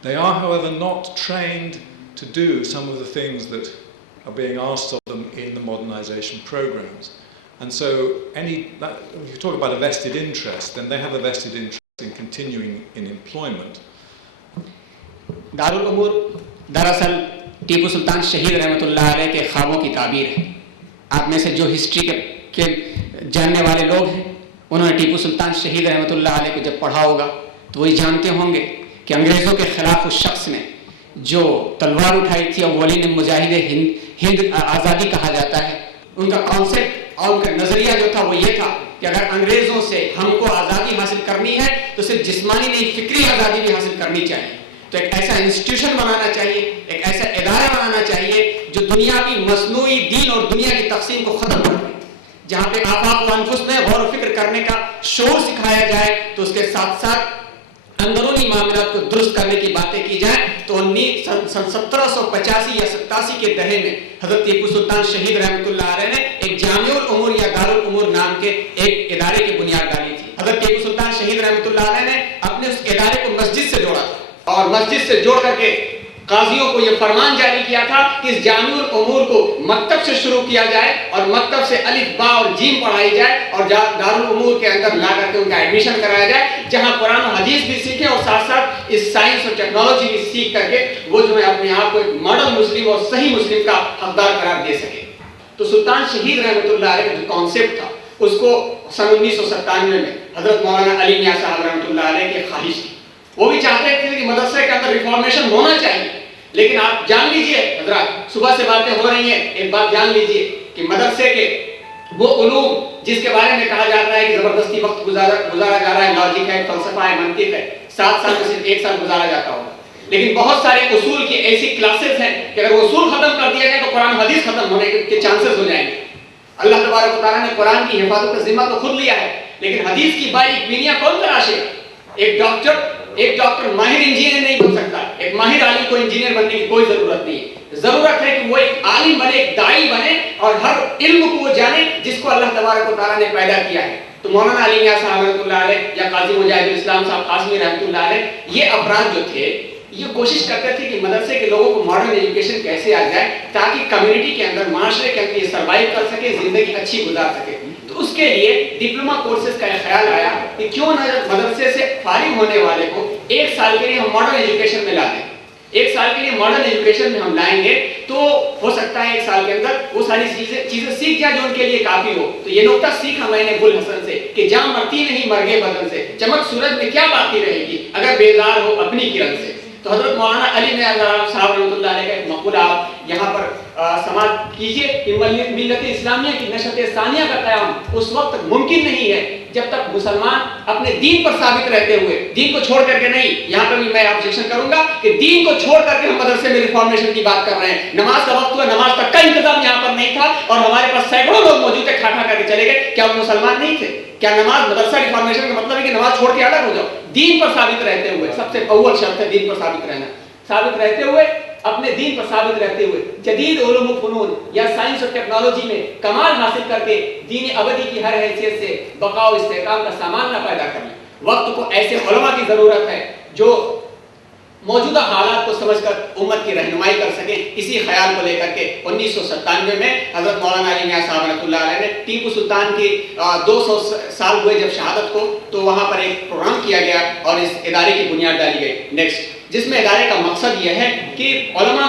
They are, however, not trained to do some of the things that are being asked of them in the modernization programs. And so if you talk about a vested interest, then they have a vested interest in continuing in employment. Darul Umur दरअसल टीपू सुल्तान शहीद रहमतुल्लाह अलैह के ख्वाबों की ताबीर है। आप में से जो हिस्ट्री के जानने वाले लोग हैं, उन्होंने टीपू सुल्तान शहीद रहमतुल्लाह अलैह को जब पढ़ा होगा तो वही जानते होंगे कि अंग्रेज़ों के ख़िलाफ़ उस शख्स ने जो तलवार उठाई थी और वली ने मुजाहिद हिंद आज़ादी कहा जाता है, उनका कॉन्सेप्ट और उनका नज़रिया जो था वो ये था कि अगर अंग्रेज़ों से हमको आज़ादी हासिल करनी है तो सिर्फ जिस्मानी नहीं फ़िक्री आज़ादी भी हासिल करनी चाहिए। तो एक ऐसा इंस्टीट्यूशन बनाना चाहिए, एक ऐसा इदारा बनाना चाहिए जो दुनियावी मसनूई दीन और दुनिया की तकसीम को ख़त्म कर दे, जहाँ पे आफाक व अनफुस में गौर व फिक्र करने का शोर सिखाया जाए, तो उसके साथ साथ अंदरूनी मामलात को दुरुस्त करने की बातें की जाए। तो 1785 या 87 के दहे में हज़रत टीपू सुल्तान शहीद रहमतुल्लाह अलैह ने एक जामिउल उमूर या दारुल उमूर नाम के एक इदारे की बुनियाद डाली थी। हज़रत टीपू सुल्तान शहीद रहमतुल्लाह अलैह ने अपने उस इदारे को मस्जिद से जोड़ा था और मस्जिद से जोड़ करके काजियों को यह फरमान जारी किया था कि इस जामिउल उमूर को मकतब से शुरू किया जाए और मकतब से अलिफ बा और जीम पढ़ाई जाए और दारुल उमूर के अंदर ला करके उनका एडमिशन कराया जाए, जहां कुरान और हदीस भी सीखें और साथ साथ इस साइंस और टेक्नोलॉजी भी सीख करके वो जो है अपने आप को एक मॉडल मुस्लिम और सही मुस्लिम का हकदार करार दे सके। तो सुल्तान शहीद रहमतुल्लाह अलैह का जो कॉन्सेप्ट था उसको सन 1997 में हजरत मौलाना अली मियां साहब रहमतुल्लाह अलैह की ख्वाहिश थी। वो भी चाहते थे कि मदरसे के अंदर रिफॉर्मेशन होना चाहिए, लेकिन आप जान लीजिए हजरात, सुबह से बातें हो रही हैं, एक बात जान लीजिए कि मदरसे के वो उलूम जिसके बारे में कहा जाता है कि जबरदस्ती वक्त गुजारा जा रहा है, लॉजिक है, फलसफा है, मंतिक है, 7 साल में सिर्फ 1 साल गुजारा जाता होगा, लेकिन बहुत सारे उसूल की ऐसी क्लासेस हैं कि अगर वो उसूल खत्म कर दिया जाए तो कुरान हदीस खत्म होने के चांसेस हो जाएंगे। अल्लाह तबारक व तआला ने कुरान की हिफाजत का जिम्मा तो खुद लिया है, लेकिन हदीस की बारीक बीनियां कौन तराशेगा? एक डॉक्टर माहिर इंजीनियर नहीं बन सकता, एक माहिर आलिम को इंजीनियर बनने की कोई जरूरत नहीं है। जरूरत है कि वो एक आलिम बने, एक दाई बने और हर इल्म को वो जाने जिसको अल्लाह तबारक व तआला ने पैदा किया है। तो मौलाना अली मियां साहब रहमतुल्लाह अलैह या काजी मुजाहिदुल इस्लाम साहब कासमी रहमतुल्लाह अलैह, ये अफराद जो थे ये कोशिश करते थे कि मदरसे के लोगों को मॉडर्न एजुकेशन कैसे आ जाए ताकि कम्युनिटी के अंदर, माशरे के अंदर ये सर्वाइव कर सके, जिंदगी अच्छी गुजार सके। तो उसके लिए डिप्लोमा कोर्सेज का ख्याल आया कि क्यों न मदरसे से फारिग होने वाले को 1 साल के लिए हम मॉडर्न एजुकेशन में ला दें। 1 साल के लिए मॉडर्न एजुकेशन में हम लाएंगे तो हो सकता है 1 साल के अंदर वो सारी चीजें सीख जाए जो उनके लिए काफी हो। तो ये नुक्ता सीखा मैंने गुल हसन से कि जहाँ मरती नहीं मरगे बदन से, चमक सूरज में क्या बाकी रहेगी अगर बेजार हो अपनी किरण से। तो हजरत मौलाना अली मियां साहब रहमतुल्लाह अलैह का एक मक़ूल आप यहाँ पर समाप्त कीजिए कि मिल्लत इस्लामिया की नशत सानिया का क़याम उस वक्त तक मुमकिन नहीं है जब तक मुसलमान अपने दीन पर साबित रहते हुए, दीन को छोड़ करके नहीं, यहाँ पर भी मैं ऑब्जेक्शन करूंगा कि दीन को छोड़ करके हम मदरसे में रिफॉर्मेशन की बात कर रहे हैं। नमाज का वक्त हुआ, नमाज तक का इंतजाम यहाँ पर नहीं था और हमारे पास सैकड़ों लोग मौजूद थे, खा खा करके चले गए। क्या वो मुसलमान नहीं थे? क्या नमाज मदरसा रिफॉर्मेशन का मतलब है कि नमाज छोड़ के अलग हो जाओ? दीन पर साबित रहते हुए, सबसे अव्वल शर्त है दीन पर साबित रहना, साबित रहते हुए, अपने दीन पर साबित रहते हुए जदीद उलूम व फनून या साइंस और टेक्नोलॉजी में कमाल हासिल करके दीन अबदी की हर हैसियत से बका व इस्तेकाम का सामान न पैदा कर लें। वक्त को ऐसे उलमा की जरूरत है जो मौजूदा हालात को समझकर उम्मत की रहनुमाई कर सके। इसी ख्याल को लेकर के 1997 में हजरत मौलाना अली मियां साहब रहमतुल्लाह अलैह ने टीपू सुल्तान की 200 साल हुए जब शहादत को, तो वहाँ पर एक प्रोग्राम किया गया और इस इदारे की बुनियाद डाली गई नेक्स्ट, जिसमें इदारे का मकसद यह है कि उलमा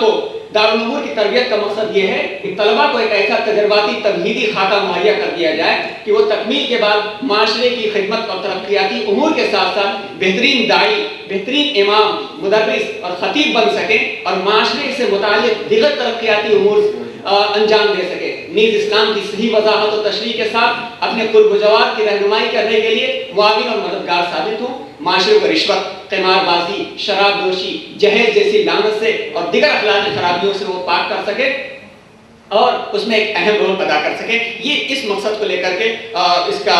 को दारुल उमूर की तरबियत का मकसद ये है कि तलबा को एक ऐसा तजर्बाती तमहीदी खाका मुहैया कर दिया जाए कि वो तकमील के बाद माशरे की खिदमत और तरक्याती उमूर के साथ साथ बेहतरीन दाई, बेहतरीन इमाम, मुदर्रिस और खतीब बन सके और माशरे से मुताल्लिक़ दीगर तरक्याती उमूर अंजाम दे सके। नीज़ इस्लाम की सही वजाहत और तशरीह के साथ अपने कुर्ब-जवात की रहनुमाई करने के लिए मुआविन और मददगार साबित हों। माशरे को रिश्वत, क़िमारबाज़ी, शराबनोशी, जहेज जैसी लानत से और दीगर अखलाकी खराबियों से वो पाक कर सके और उसमें एक अहम रोल अदा कर सके। ये इस मकसद को लेकर के इसका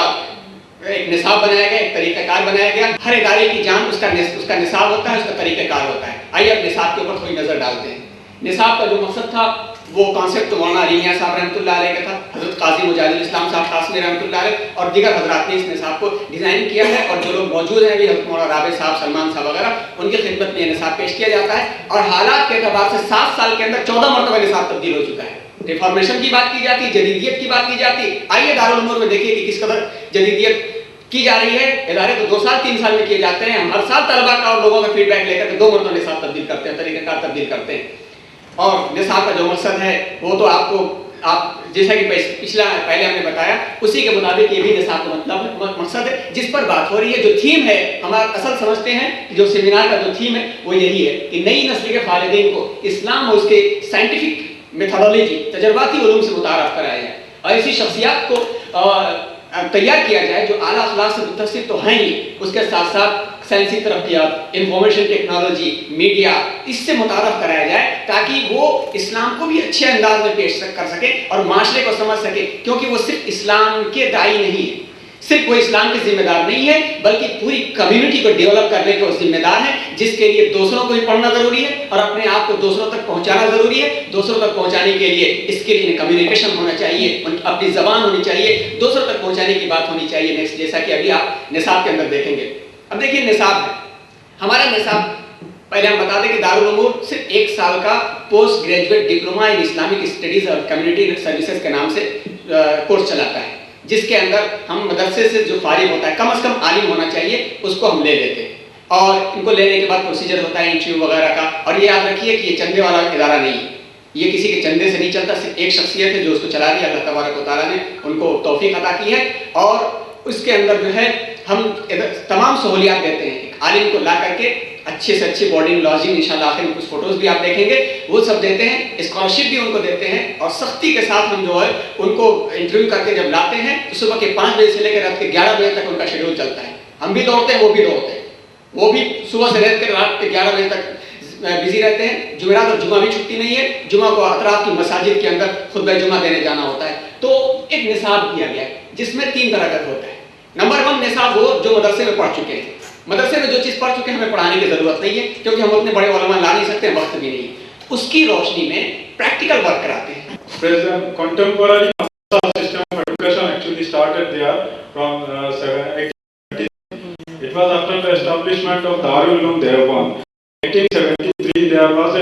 एक निसाब बनाया गया, एक तरीक़ाकार बनाया गया। हर इदारे की जान उसका निसाब होता है, उसका तरीक़ाकार होता है। आइए अब निसाब के ऊपर थोड़ी नज़र डालते हैं। निसाब का जो मकसद था वो कॉन्सेप्ट तो मौलाना अली मियां साहब रहमतुल्लाह अलैह का था, हज़रत काजी मुजाहिदुल इस्लाम साहब कासमी रहमतुल्लाह अलैह और दीगर हज़रात ने इस निसाब को डिज़ाइन किया है और जो लोग मौजूद हैं भी हज़रत मौलाना राबे साहब, सलमान साहब वगैरह, उनकी खिदमत में ये निसाब पेश किया जाता है। और हालात के एतबार से 7 साल के अंदर 14 मरतबा निसाब तब्दील हो चुका है। रिफॉर्मेशन की बात की जाती, जदीदियत की बात की जाती। आइए दारुल उमूर में देखिए कि किस कदर जदीदियत की जा रही है। इदारे तो 2 साल 3 साल में किए जाते हैं। हम हर साल तलबा का और लोगों का फीडबैक लेकर के 2 मरतबा निसाब तब्दील करते हैं, तरीक़ाकार तब्दील करते हैं। और निसाब का जो मकसद है वो तो आप जैसा कि पहले हमने बताया उसी के मुताबिक ये भी निसाब का मतलब मकसद है जिस पर बात हो रही है। जो थीम है, हमारा असल समझते हैं कि जो सेमिनार का जो थीम है वो यही है कि नई नस्ल के खालिदीन को इस्लाम और उसके साइंटिफिक मेथोडोलॉजी, तजर्बाती उलूम से मुतारफ कराया जाए और ऐसी शख्सियात को तैयार किया जाए जो आला अखलाक से मुत्तसिफ तो हैं ही, उसके साथ साथ साइंसी तरक्यात, इंफॉर्मेशन टेक्नोलॉजी, मीडिया, इससे मुतारफ कराया जाए ताकि वो इस्लाम को भी अच्छे अंदाज में पेश कर सके और माशरे को समझ सके। क्योंकि वो सिर्फ इस्लाम के दाई नहीं है, सिर्फ वो इस्लाम के जिम्मेदार नहीं है, बल्कि पूरी कम्युनिटी को डेवलप करने के वो जिम्मेदार है, जिसके लिए दूसरों को भी पढ़ना जरूरी है और अपने आप को दूसरों तक पहुंचाना जरूरी है। दूसरों तक पहुंचाने के लिए इसके लिए कम्युनिकेशन होना चाहिए, अपनी जबान होनी चाहिए, दूसरों तक पहुंचाने की बात होनी चाहिए। नेक्स्ट, जैसा कि अभी आप निसाब के अंदर देखेंगे। अब देखिए निसाब है, हमारा निसाब पहले हम बता दें कि दारुल उमूर सिर्फ 1 साल का post graduate diploma in Islamic studies और कम्युनिटी सर्विसेज के नाम से कोर्स चलाता है, जिसके अंदर हम मदरसे से जो फारिग होता है, कम से कम आलिम होना चाहिए, उसको हम ले लेते हैं और इनको लेने के बाद प्रोसीजर होता है इंटरव्यू वगैरह का। और ये याद रखिए कि ये चंदे वाला इदारा नहीं है, ये किसी के चंदे से नहीं चलता, सिर्फ एक शख्सियत है जो उसको चला रही है। अल्लाह तबारक व तआला ने उनको तौफीक अता की है और उसके अंदर जो है हम तमाम सहूलियात देते हैं। एक आलिम को ला करके अच्छे से अच्छी बोर्डिंग, लॉजिंग, इंशाल्लाह आखिर में कुछ फोटोज भी आप देखेंगे, वो सब देते हैं। स्कॉलरशिप भी उनको देते हैं और सख्ती के साथ हम जो है उनको इंटरव्यू करके जब लाते हैं तो सुबह के 5 बजे से लेकर रात के 11 बजे तक उनका शेड्यूल चलता है। हम भी दौड़ते हैं, वो भी दौड़ते हैं, वो भी सुबह से लेकर रात के 11 बजे तक बिजी रहते हैं। जुमेरात और जुमा भी छुट्टी नहीं है, जुमा को अतराफ की मसाजिद के अंदर खुतबा जुमा देने जाना होता है। तो एक निसाब दिया गया है जिसमें 3 तरह का होता है। नंबर 1 निसाब वो जो मदरसे में पढ़ चुके हैं, मदरसे में जो चीज़ पढ़ चुके हैं हमें पढ़ाने की जरूरत नहीं है क्योंकि हम उतने बड़े उलमा ला नहीं सकते, वक्त भी नहीं। उसकी रोशनी में प्रैक्टिकल वर्क कराते हैं। Contemporary system of education actually started there from 1880. It was after the establishment of Darul Uloom Deoband. 1873 there was a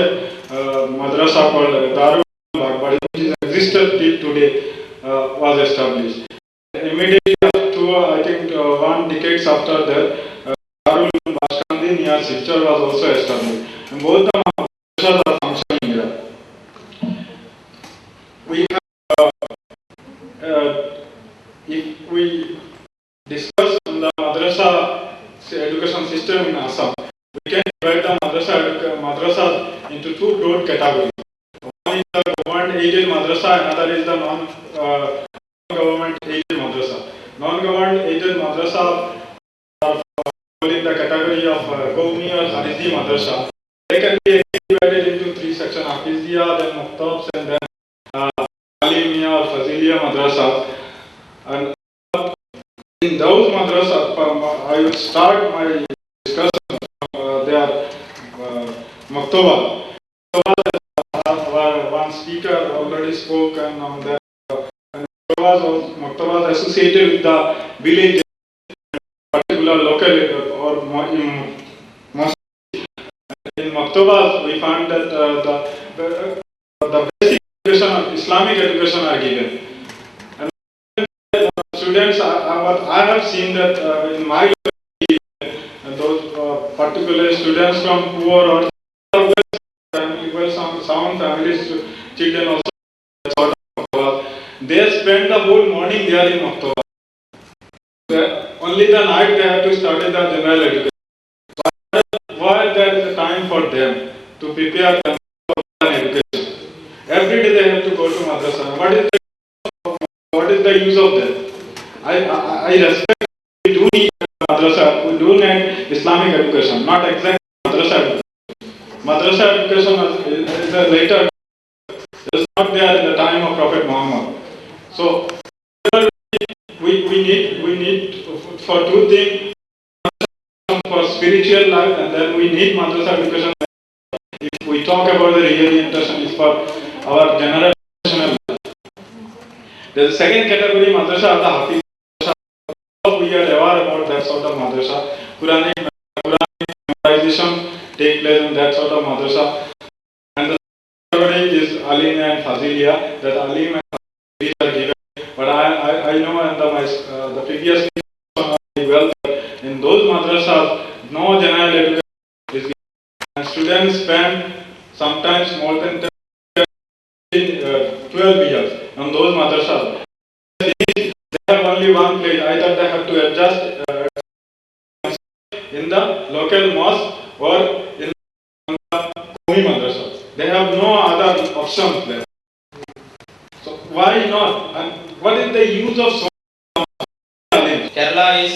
madrasa called Darul Uloom Bagbadi, which is existed till today, was established. Immediately after, I think 1 decade after that, Darul Uloom Bashkandi near Silchar was also established. And both the madrasas are functioning there. We if we discuss on the madrasa education system in Assam, we can divide the madrasa into 2 broad categories. One is the government-aided madrasa, another is the non-government aided madrasa. Non-government aided madrasa are in the category of Qawmi or Harizi madrasa. They can be divided into 3 sections: Hafizia, then Muhtabs, and then Alimia or Faziliya madrasa. And in those madrasas, I will start my discussion. They are Maktaba. One speaker already spoke, and Maktaba is associated with the village, particular local or mosque. In Maktabas, we find that the basic education of Islamic education are given. And students, what I have seen that in my locality, those particular students from poor or sound families, children also, they spend the whole morning there in Maktaba. Only the night they have to study the general education. Why there is a time for them to prepare them for education? Every day they have to go to madrasa. What is the use of them? I respect, we do need madrasa, we do need Islamic education, not exactly madrasa education. Madrasa education is a later, it's not there in the time of Prophet Muhammad. So we need for 2 things: for spiritual life, and then we need madrasa education. If we talk about the reorientation, is for our general life. There is a second category, madrasa of the Hafiz. We are aware about that sort of madrasa. Quranic memorization take place in that sort of madrasa. And the third category is Alim and Fazilia, that Alim and Fazilia are given. But I know in the previous well, in those madrasas, no general education is given. And students spend sometimes more than 12 years on those madrasas. They have only one place, either they have to adjust in the local mosque or in the Qawmi madrasa. They have no other options there. So why not? And what is the use of so many? Kerala is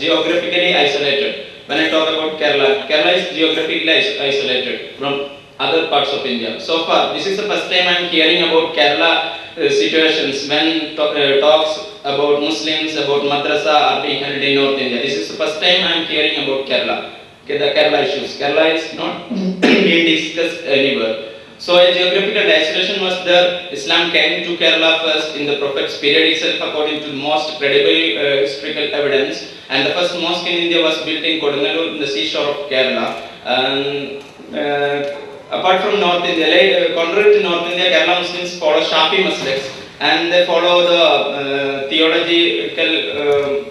geographically isolated. When I talk about Kerala, Kerala is geographically isolated from other parts of India. So far, this is the first time I am hearing about Kerala situations when talks about Muslims, about madrasa are being held in North India. This is the first time I am hearing about Kerala. Okay, the Kerala issues. Kerala is not being discussed anywhere. So a geographical isolation was there. Islam came to Kerala first in the Prophet's period itself according to the most credible historical evidence. And the first mosque in India was built in Kodungalur in the seashore of Kerala. Apart from North India, contrary to North India, Kerala Muslims follow Shafi Maslaks and they follow the theological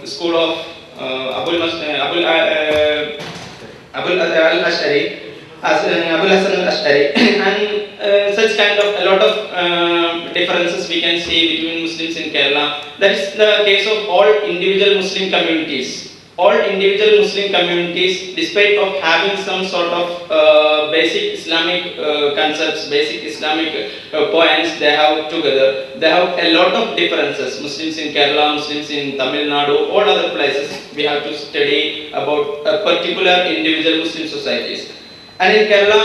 school of Abul al-Ash'ari, Abul Hasan al-Ash'ari, and such kind of a lot of differences we can see between Muslims in Kerala. That is the case of all individual Muslim communities. All individual Muslim communities, despite of having some sort of basic Islamic concepts, basic Islamic points they have together, they have a lot of differences. Muslims in Kerala, Muslims in Tamil Nadu, all other places, we have to study about a particular individual Muslim societies. And in Kerala,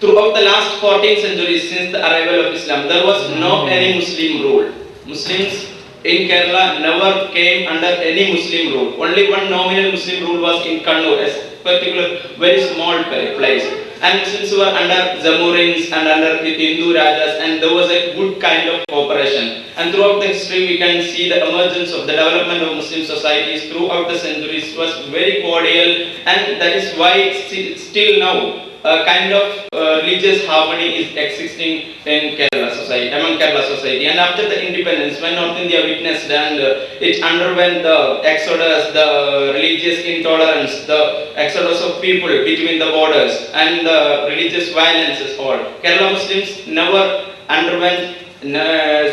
throughout the last 14 centuries since the arrival of Islam, there was no any Muslim rule. Muslims in Kerala never came under any Muslim rule. Only one nominal Muslim rule was in Kannur, a particular very small place. And Muslims were under Zamorins and under Hindu Rajas, and there was a good kind of cooperation. And throughout the history, we can see the emergence of the development of Muslim societies throughout the centuries was very cordial, and that is why still now a kind of religious harmony is existing in Kerala society, among Kerala society. And after the independence, when North India witnessed and it underwent the exodus, the religious intolerance, the exodus of people between the borders and the religious violences all, Kerala Muslims never underwent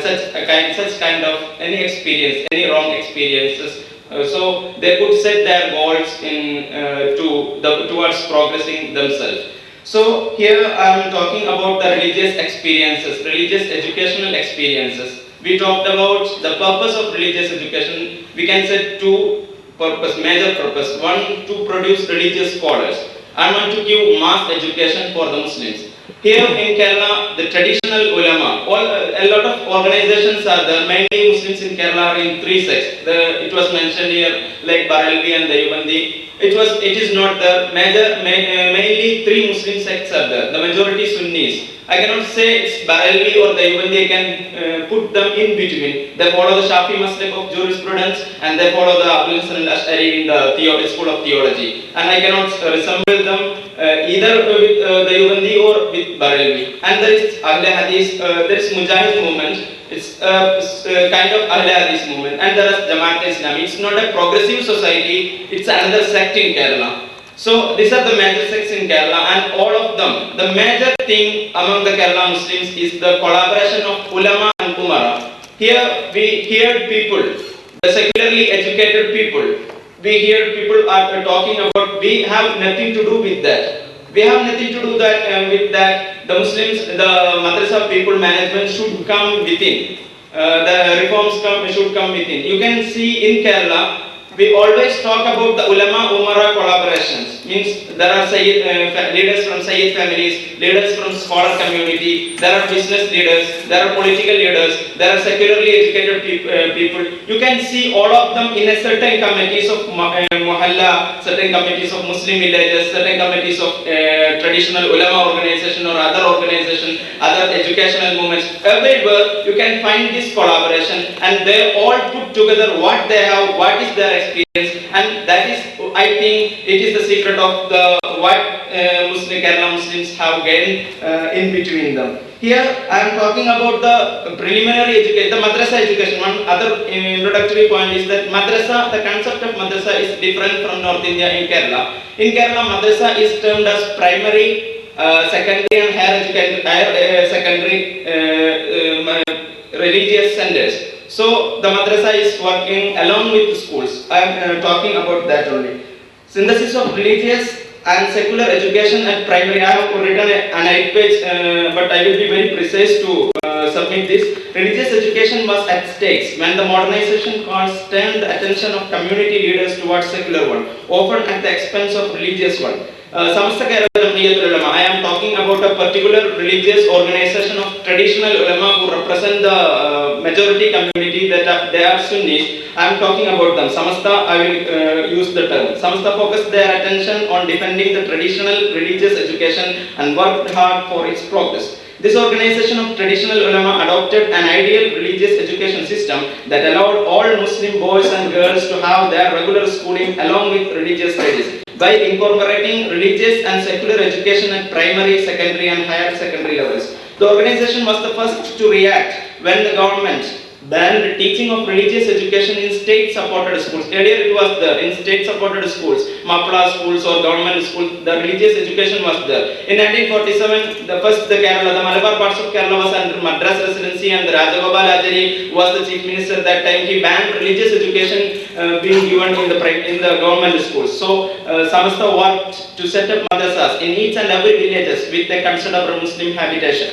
such kind of any experience, any wrong experiences. So they could set their goals towards progressing themselves. So here I am talking about the religious experiences, religious educational experiences. We talked about the purpose of religious education. We can say two major purpose. One, to produce religious scholars, and one, to give mass education for the Muslims. Here in Kerala, the traditional ulama, a lot of organizations are there. Mainly Muslims in Kerala are in three sects. It was mentioned here, like Barelvi and Deobandi. It is not there. Mainly three Muslim sects are there. The majority Sunnis. I cannot say it's Barelvi or Deobandi. I can put them in between. They follow the Shafi Maslak of jurisprudence, and they follow the Abul Hasan al-Ash'ari in the school of theology. And I cannot resemble them either with Deobandi or with Barelvi. And there is Ahle Hadith, there is Mujahid movement. It's a kind of Ahle Hadith movement. And there is Jamaat Islami. It's not a progressive society, it's another sect in Kerala. So these are the major sects in Kerala, and all of them, the major thing among the Kerala Muslims is the collaboration of ulama and umara. Here we hear people, the secularly educated people, we hear people are talking about we have nothing to do with that. We have nothing to do with that. The Muslims, the madrasa people management should come within. The reforms should come within. You can see in Kerala, we always talk about the ulama umara collaborations. Means there are leaders from Sayyid families, leaders from scholar community, there are business leaders, there are political leaders, there are secularly educated people. You can see all of them in a certain committees of Mohalla, certain committees of Muslim villages, certain committees of traditional ulama organization or other organization, other educational movements. Everywhere you can find this collaboration, and they all put together what they have, what is their experience, and that is, I think, it is the secret of the what Kerala Muslims have gained in between them. Here I am talking about the preliminary education, the madrasa education. One other introductory point is that madrasa, the concept of madrasa is different from North India in Kerala. In Kerala, madrasa is termed as primary, secondary and higher secondary religious centers. So the madrasa is working along with the schools. I am talking about that only. Synthesis of religious and secular education at primary. I have written an 8-page, but I will be very precise to submit this. Religious education was at stakes when the modernization cause turned the attention of community leaders towards secular one, often at the expense of religious one. Samasta Kerala Jam'iyatul Ulama. I am talking about a particular religious organization of traditional ulama who represent the majority community that they are Sunnis. I am talking about them. Samasta, I will use the term. Samasta focused their attention on defending the traditional religious education and worked hard for its progress. This organization of traditional ulama adopted an ideal religious education system that allowed all Muslim boys and girls to have their regular schooling along with religious studies by incorporating religious and secular education at primary, secondary and higher secondary levels. The organization was the first to react when the government banned the teaching of religious education in state-supported schools. Earlier it was there in state-supported schools, Mapla schools or government schools, the religious education was there. In 1947, the Malabar parts of Kerala was under Madras Residency and the Rajagopal Achari was the chief minister that time. He banned religious education being given in the government schools. So Samasta worked to set up madrasas in each and every villages with a considerable Muslim inhabitation.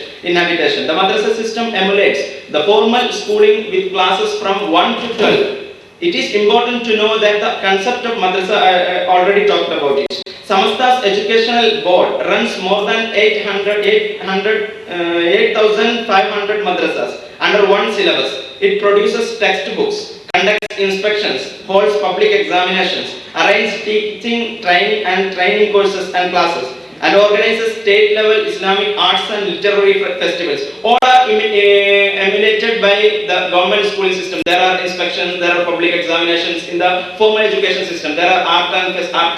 The madrasa system emulates the formal schooling with classes from 1 to 12. It is important to know that the concept of madrasa, I already talked about it. Samasta's educational board runs more than 8,500 madrasas under one syllabus. It produces textbooks, conducts inspections, holds public examinations, arranges teaching, training courses and classes, and organizes state-level Islamic arts and literary festivals. All are emulated by the government schooling system. There are inspections, there are public examinations in the formal education system. There are art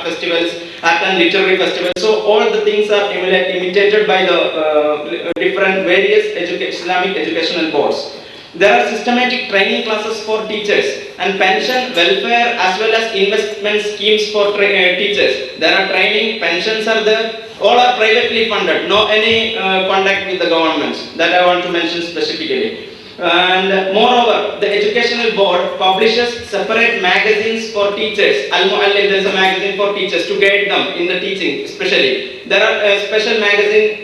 festivals, art and literary festivals. So all the things are imitated by the different various Islamic educational boards. There are systematic training classes for teachers and pension, welfare as well as investment schemes for teachers. There are training, pensions are there. All are privately funded, no any contact with the government. That I want to mention specifically. And moreover, the educational board publishes separate magazines for teachers. Al-Muallim, there is a magazine for teachers to guide them in the teaching, especially. There are a special magazine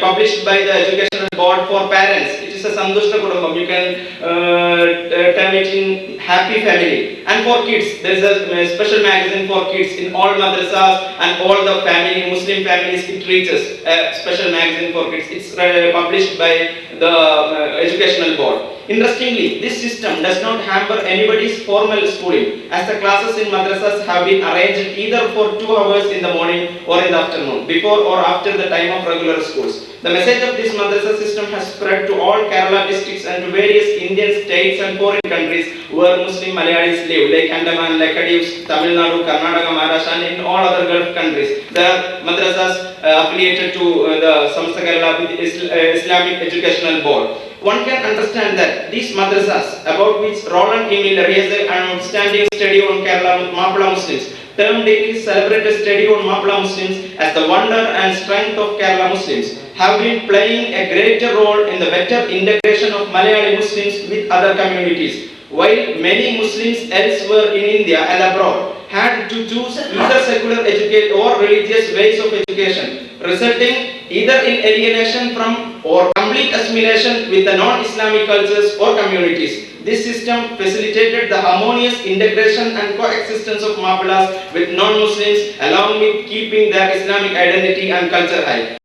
published by the educational board for parents. It is a Santushta Kudumbam. You can term it in Happy Family. And for kids, there is a special magazine for kids in all madrasas and all the Muslim families. It reaches a special magazine for kids. It's published by the educational board. Interestingly, this system does not hamper anybody's formal schooling, as the classes in madrasas have been arranged either for 2 hours in the morning or in the afternoon, before or after the time of regular schools. The message of this madrasa system has spread to all Kerala districts and to various Indian states and foreign countries where Muslim Malayalis live, like Andaman, Lakshadweep, Tamil Nadu, Karnataka, Maharashtra, and in all other Gulf countries. There are madrasas affiliated to the Samasta Kerala Islamic Educational Board. One can understand that these madrasas, about which Roland E. Miller has an outstanding study on Kerala Mapla Muslims, termed in his celebrated study on Mapla Muslims as the wonder and strength of Kerala Muslims, have been playing a greater role in the better integration of Malayali Muslims with other communities. While many Muslims elsewhere in India and abroad had to choose either secular or religious ways of education, resulting either in alienation from or complete assimilation with the non-Islamic cultures or communities. This system facilitated the harmonious integration and coexistence of Mapilas with non-Muslims, along with keeping their Islamic identity and culture high.